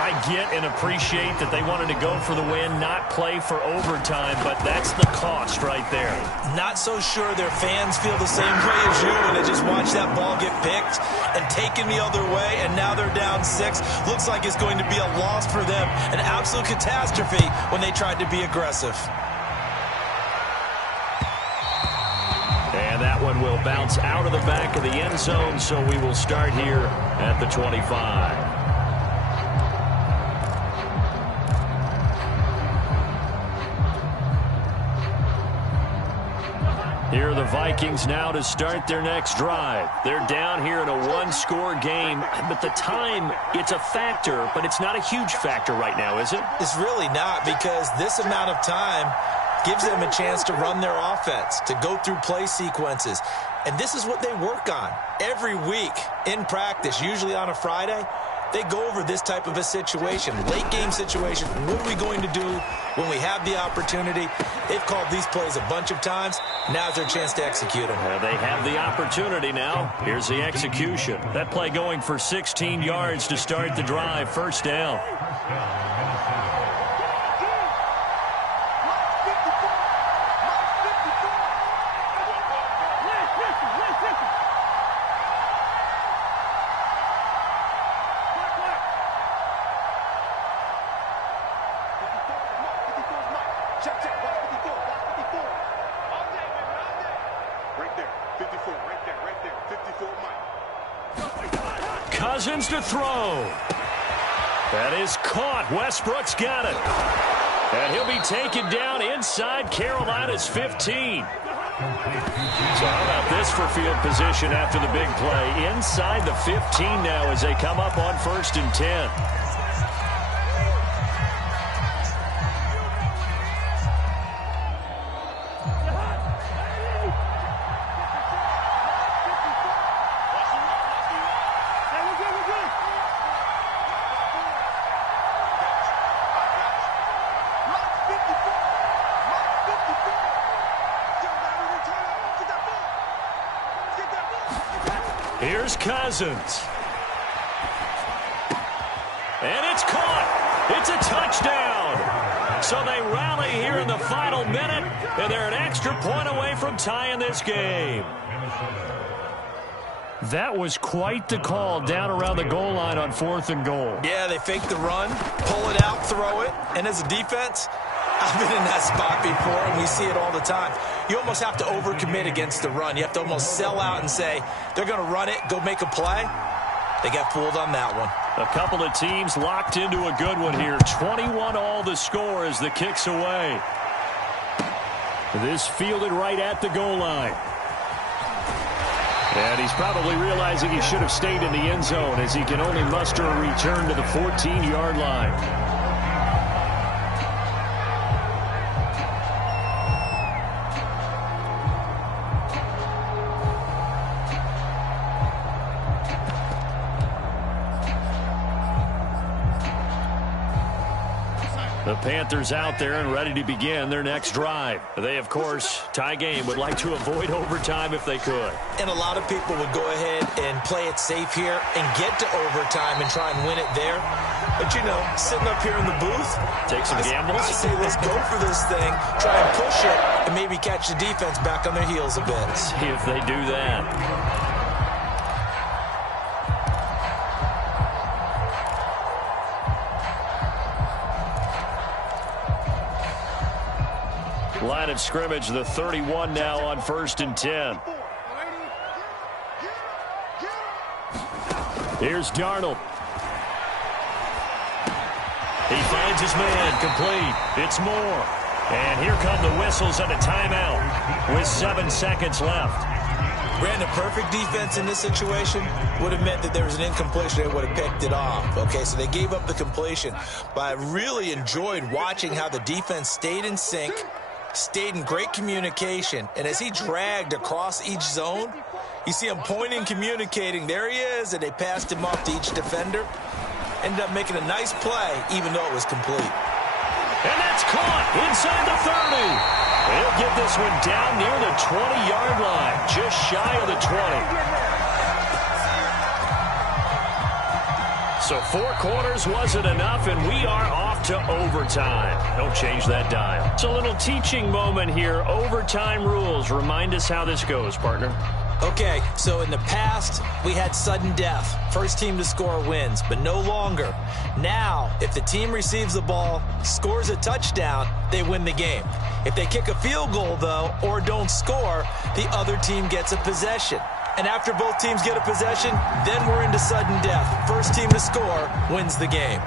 I get and appreciate that they wanted to go for the win, not play for overtime, but that's the cost right there. Not so sure their fans feel the same way as you when they just watch that ball get picked and taken the other way, and now they're down 6. Looks like it's going to be a loss for them, an absolute catastrophe when they tried to be aggressive. And that one will bounce out of the back of the end zone, so we will start here at the 25. Here are the Vikings now to start their next drive. They're down here in a one-score game, but the time, it's a factor, but it's not a huge factor right now, is it? It's really not, because this amount of time gives them a chance to run their offense, to go through play sequences. And this is what they work on every week in practice, usually on a Friday. They go over this type of a situation, late game situation. What are we going to do when we have the opportunity? They've called these plays a bunch of times. Now's their chance to execute them. They have the opportunity now. Here's the execution. That play going for 16 yards to start the drive. First down. Cousins to throw. That is caught. Westbrook's got it. And he'll be taken down inside Carolina's 15. So how about this for field position after the big play? Inside the 15 now as they come up on 1st and 10. Here's Cousins. And it's caught. It's a touchdown. So they rally here in the final minute, and they're an extra point away from tying this game. That was quite the call down around the goal line on 4th and goal. Yeah, they fake the run, pull it out, throw it, and as a defense, I've been in that spot before, and we see it all the time. You almost have to overcommit against the run. You have to almost sell out and say, they're going to run it, go make a play. They got fooled on that one. A couple of teams locked into a good one here. 21-all the score as the kick's away. This fielded right at the goal line. And he's probably realizing he should have stayed in the end zone as he can only muster a return to the 14-yard line. The Panthers out there and ready to begin their next drive. They, of course, tie game, would like to avoid overtime if they could. And a lot of people would go ahead and play it safe here and get to overtime and try and win it there. But, you know, sitting up here in the booth, take some gambles. I say let's go for this thing, try and push it, and maybe catch the defense back on their heels a bit. See if they do that. Line of scrimmage, the 31 now on 1st and 10. Here's Darnold. He finds his man, complete. It's Moore. And here come the whistles and a timeout with 7 seconds left. Brandon, perfect defense in this situation would have meant that there was an incompletion. They would have picked it off. Okay, so they gave up the completion. But I really enjoyed watching how the defense stayed in sync, stayed in great communication, and as he dragged across each zone, you see him pointing, communicating. There he is, and they passed him off to each defender. Ended up making a nice play, even though it was complete. And that's caught inside the 30. He'll get this one down near the 20-yard line, just shy of the 20. So 4 quarters wasn't enough, and we are off to overtime. Don't change that dial. It's a little teaching moment here. Overtime rules. Remind us how this goes, partner. Okay, so in the past, we had sudden death. First team to score wins, but no longer. Now, if the team receives the ball, scores a touchdown, they win the game. If they kick a field goal, though, or don't score, the other team gets a possession. And after both teams get a possession, then we're into sudden death. First team to score wins the game.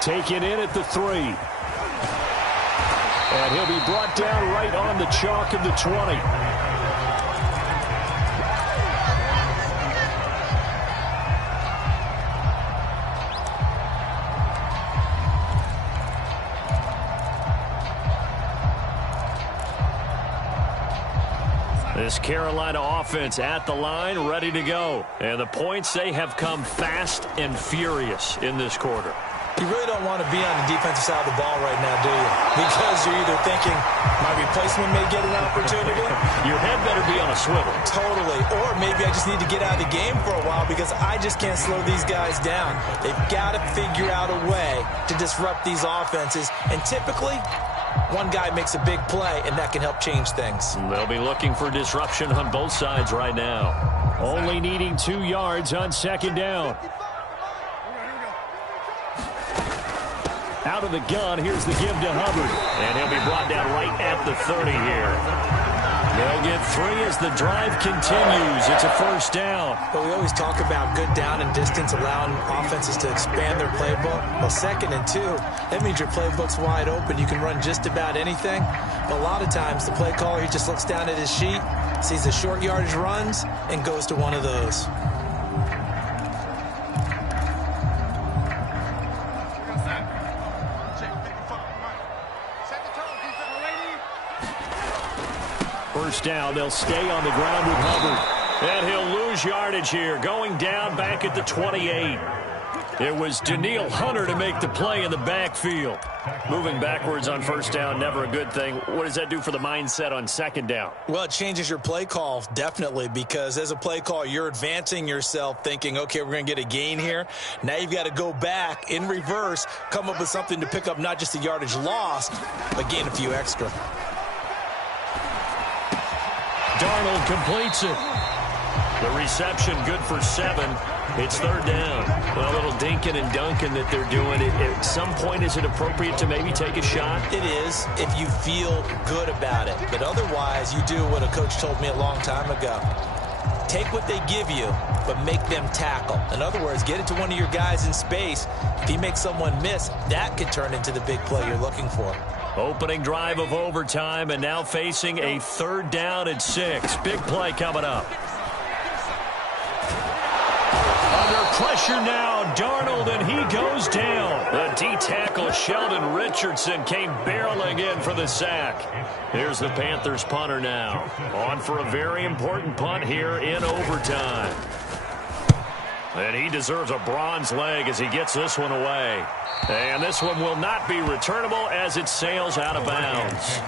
Taken in at the 3. And he'll be brought down right on the chalk of the 20. This Carolina offense at the line, ready to go. And the points, they have come fast and furious in this quarter. You really don't want to be on the defensive side of the ball right now, do you? Because you're either thinking, my replacement may get an opportunity. Your head better be on a swivel. Totally. Or maybe I just need to get out of the game for a while because I just can't slow these guys down. They've got to figure out a way to disrupt these offenses. And typically, one guy makes a big play, and that can help change things. They'll be looking for disruption on both sides right now. Only needing 2 yards on second down. Out of the gun, here's the give to Hubbard. And he'll be brought down right at the 30 here. They'll get 3 as the drive continues. It's a first down. But we always talk about good down and distance, allowing offenses to expand their playbook. Well, 2nd and 2, that means your playbook's wide open. You can run just about anything. But a lot of times, the play caller, he just looks down at his sheet, sees the short yardage runs, and goes to one of those. First down, they'll stay on the ground with Hubbard. And he'll lose yardage here, going down back at the 28. It was Danielle Hunter to make the play in the backfield. Moving backwards on first down, never a good thing. What does that do for the mindset on second down? Well, it changes your play call, definitely, because as a play call, you're advancing yourself thinking, okay, we're going to get a gain here. Now you've got to go back in reverse, come up with something to pick up not just the yardage lost, but gain a few extra. Darnold completes it. The reception good for 7. It's third down. Well, a little dinking and dunking that they're doing. At some point, is it appropriate to maybe take a shot? It is if you feel good about it. But otherwise, you do what a coach told me a long time ago. Take what they give you, but make them tackle. In other words, get it to one of your guys in space. If he makes someone miss, that could turn into the big play you're looking for. Opening drive of overtime, and now facing a third down at 6. Big play coming up. Under pressure now, Darnold, and he goes down. The D-tackle, Sheldon Richardson, came barreling in for the sack. Here's the Panthers punter now. On for a very important punt here in overtime. And he deserves a bronze leg as he gets this one away. And this one will not be returnable as it sails out of bounds.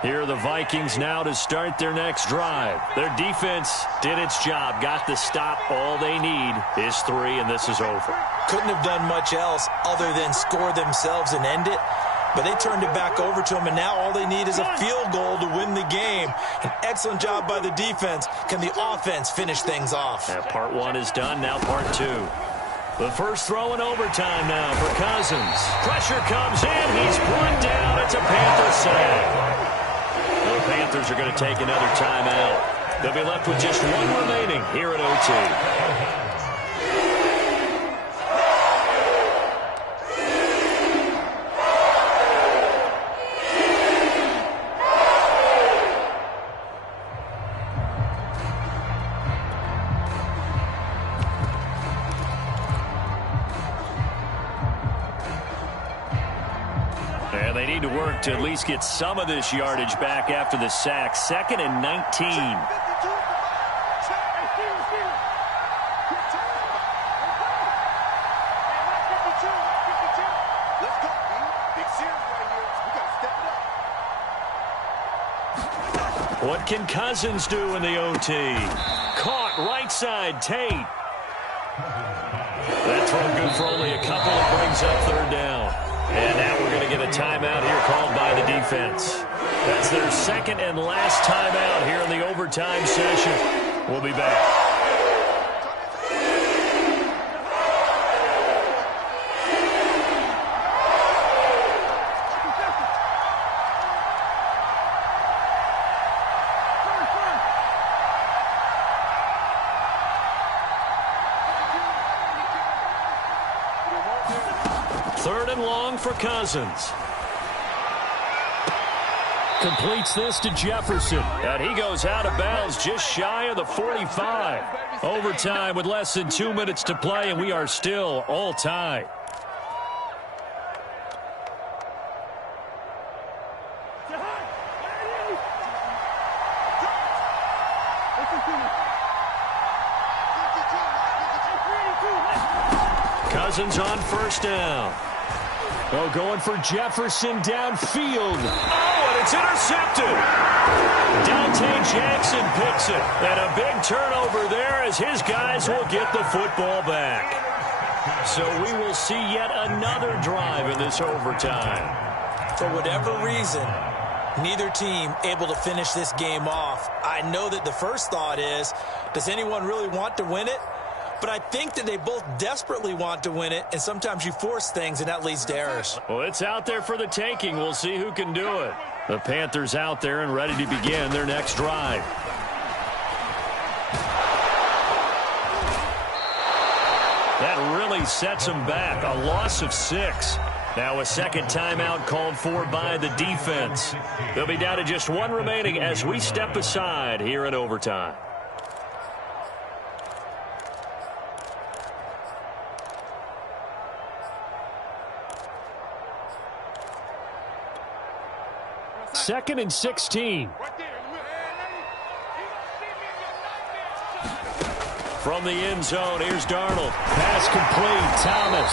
Here are the Vikings now to start their next drive. Their defense did its job, got the stop. All they need is 3, and this is over. Couldn't have done much else other than score themselves and end it. But they turned it back over to them, and now all they need is a field goal to win the game. An excellent job by the defense. Can the offense finish things off? Yeah, part 1 is done, now part 2. The first throw in overtime now for Cousins. Pressure comes in, he's brought down. It's a Panther sack. The Panthers are going to take another timeout. They'll be left with just 1 remaining here at OT. they need to work to at least get some of this yardage back after the sack. 2nd and 19. What can Cousins do in the OT? Caught right side, Tate. That throw good for only a couple. It brings up 3rd down. And now we're going to get a timeout here called by the defense. That's their 2nd and last timeout here in the overtime session. We'll be back. For Cousins. Completes this to Jefferson. And he goes out of bounds just shy of the 45. Overtime with less than 2 minutes to play, and we are still all tied. Cousins on 1st down. Oh, going for Jefferson downfield. Oh, and it's intercepted. Dante Jackson picks it. And a big turnover there as his guys will get the football back. So we will see yet another drive in this overtime. For whatever reason, neither team able to finish this game off. I know that the first thought is, does anyone really want to win it? But I think that they both desperately want to win it, and sometimes you force things, and that leads to errors. Well, it's out there for the taking. We'll see who can do it. The Panthers out there and ready to begin their next drive. That really sets them back. A loss of 6. Now a 2nd timeout called for by the defense. They'll be down to just 1 remaining as we step aside here in overtime. Second and 16. From the end zone, here's Darnold. Pass complete, Thomas.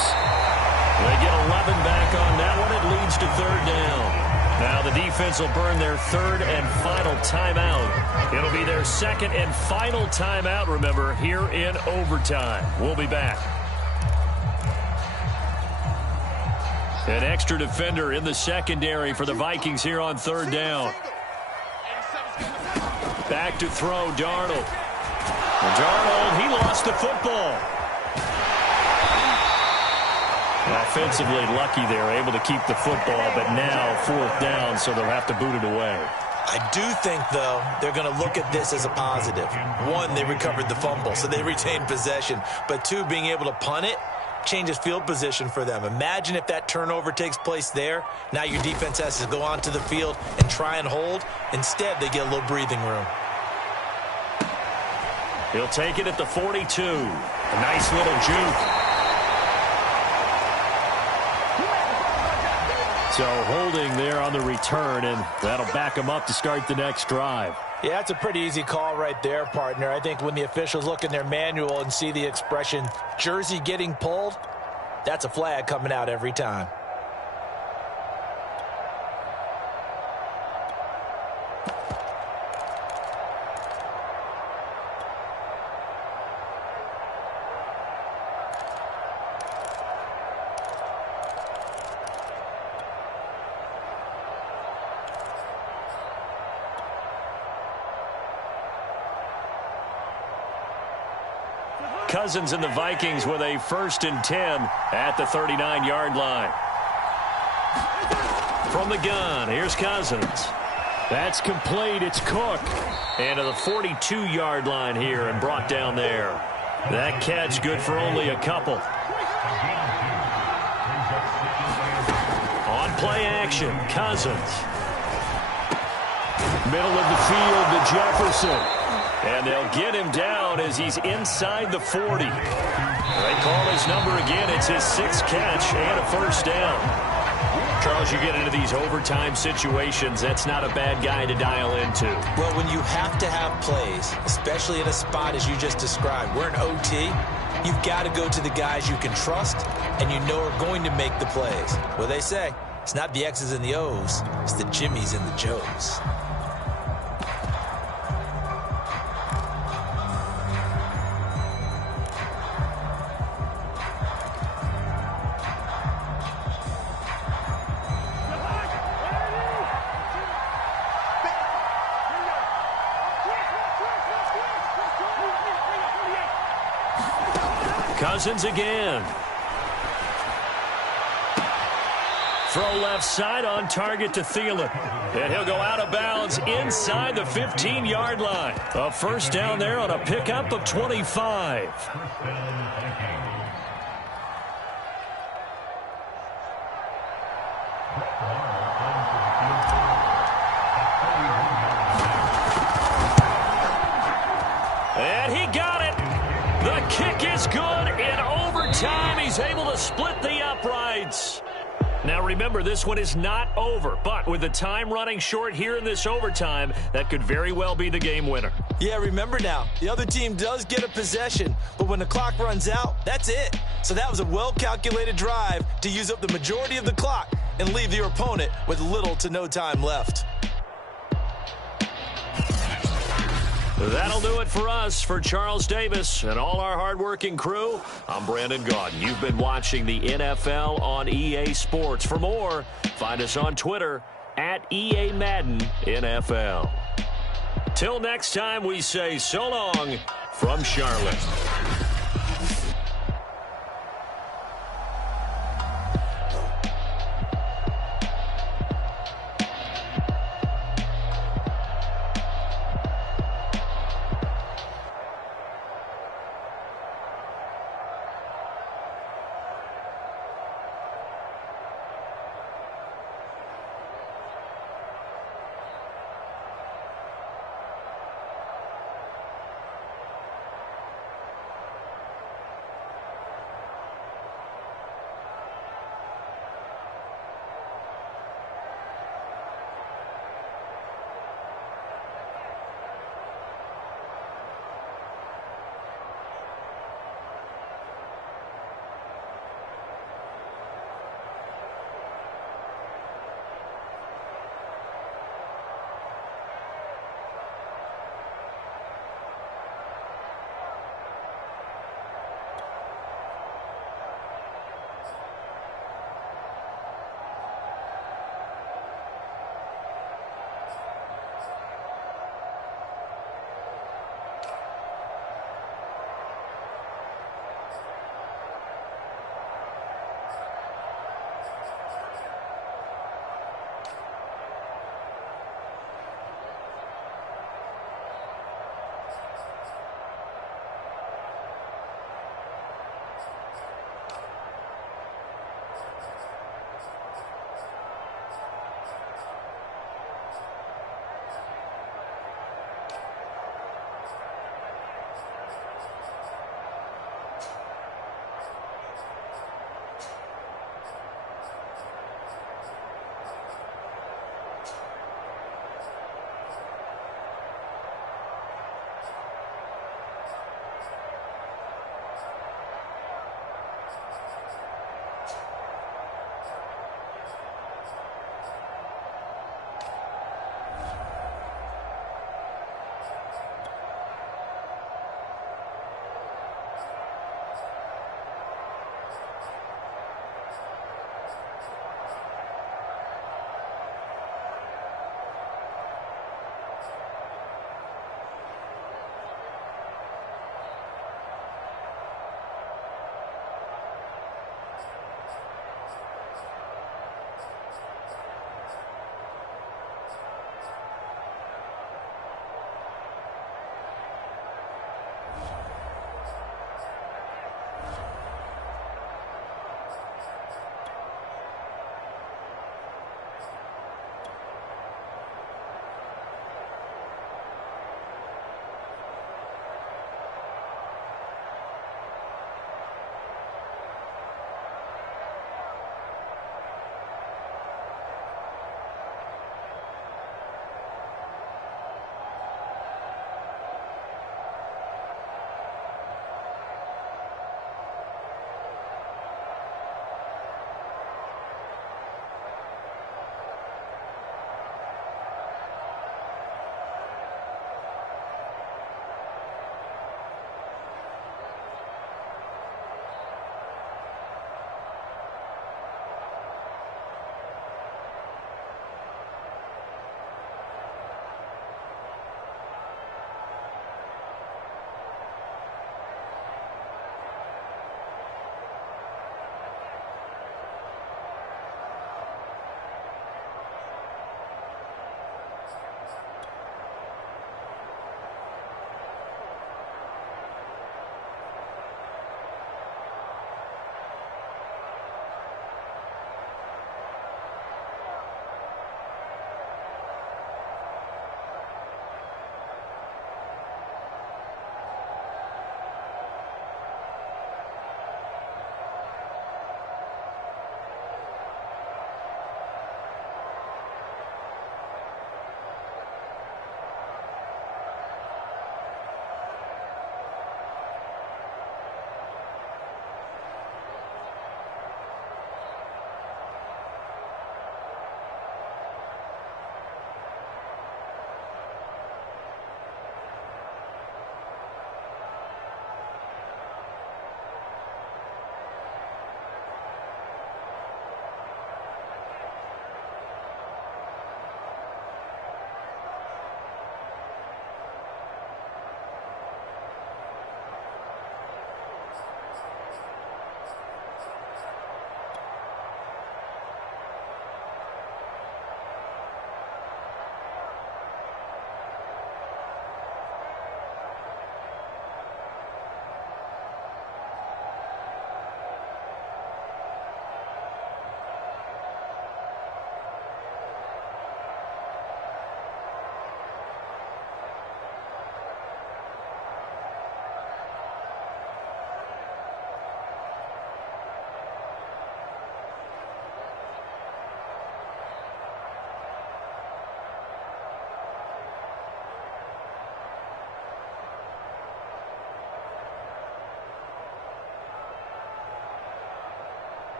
They get 11 back on that one. It leads to 3rd down. Now the defense will burn their 3rd and final timeout. It'll be their 2nd and final timeout, remember, here in overtime. We'll be back. An extra defender in the secondary for the Vikings here on 3rd down. Back to throw, Darnold. And Darnold, he lost the football. Offensively lucky they're able to keep the football, but now 4th down, so they'll have to boot it away. I do think, though, they're going to look at this as a positive. 1, they recovered the fumble, so they retained possession. But 2, being able to punt it changes field position for them. Imagine if that turnover takes place there. Now your defense has to go onto the field and try and hold. Instead, they get a little breathing room. He'll take it at the 42. A nice little juke. So holding there on the return, and that'll back him up to start the next drive. Yeah, that's a pretty easy call right there, partner. I think when the officials look in their manual and see the expression, jersey getting pulled, that's a flag coming out every time. Cousins and the Vikings with a 1st and 10 at the 39-yard line. From the gun, here's Cousins. That's complete. It's Cook. And to the 42-yard line here and brought down there. That catch good for only a couple. On play action, Cousins. Middle of the field to Jefferson. And they'll get him down as he's inside the 40. They call his number again. It's his 6th catch and a 1st down. Charles, you get into these overtime situations, that's not a bad guy to dial into. Well, when you have to have plays, especially at a spot as you just described, we're in OT, you've got to go to the guys you can trust and you know are going to make the plays. Well, they say, it's not the X's and the O's, it's the Jimmys and the Joes. Cousins again. Throw left side on target to Thielen. And he'll go out of bounds inside the 15-yard line. A first down there on a pickup of 25. And he got it. The kick is good in overtime. He's able to split the uprights. Now remember, this one is not over, but with the time running short here in this overtime, that could very well be the game winner. Yeah, remember now, the other team does get a possession, but when the clock runs out, that's it. So that was a well-calculated drive to use up the majority of the clock and leave your opponent with little to no time left. That'll do it for us. For Charles Davis and all our hardworking crew, I'm Brandon Gaudin. You've been watching the NFL on EA Sports. For more, find us on Twitter at EA Madden NFL. Till next time, we say so long from Charlotte.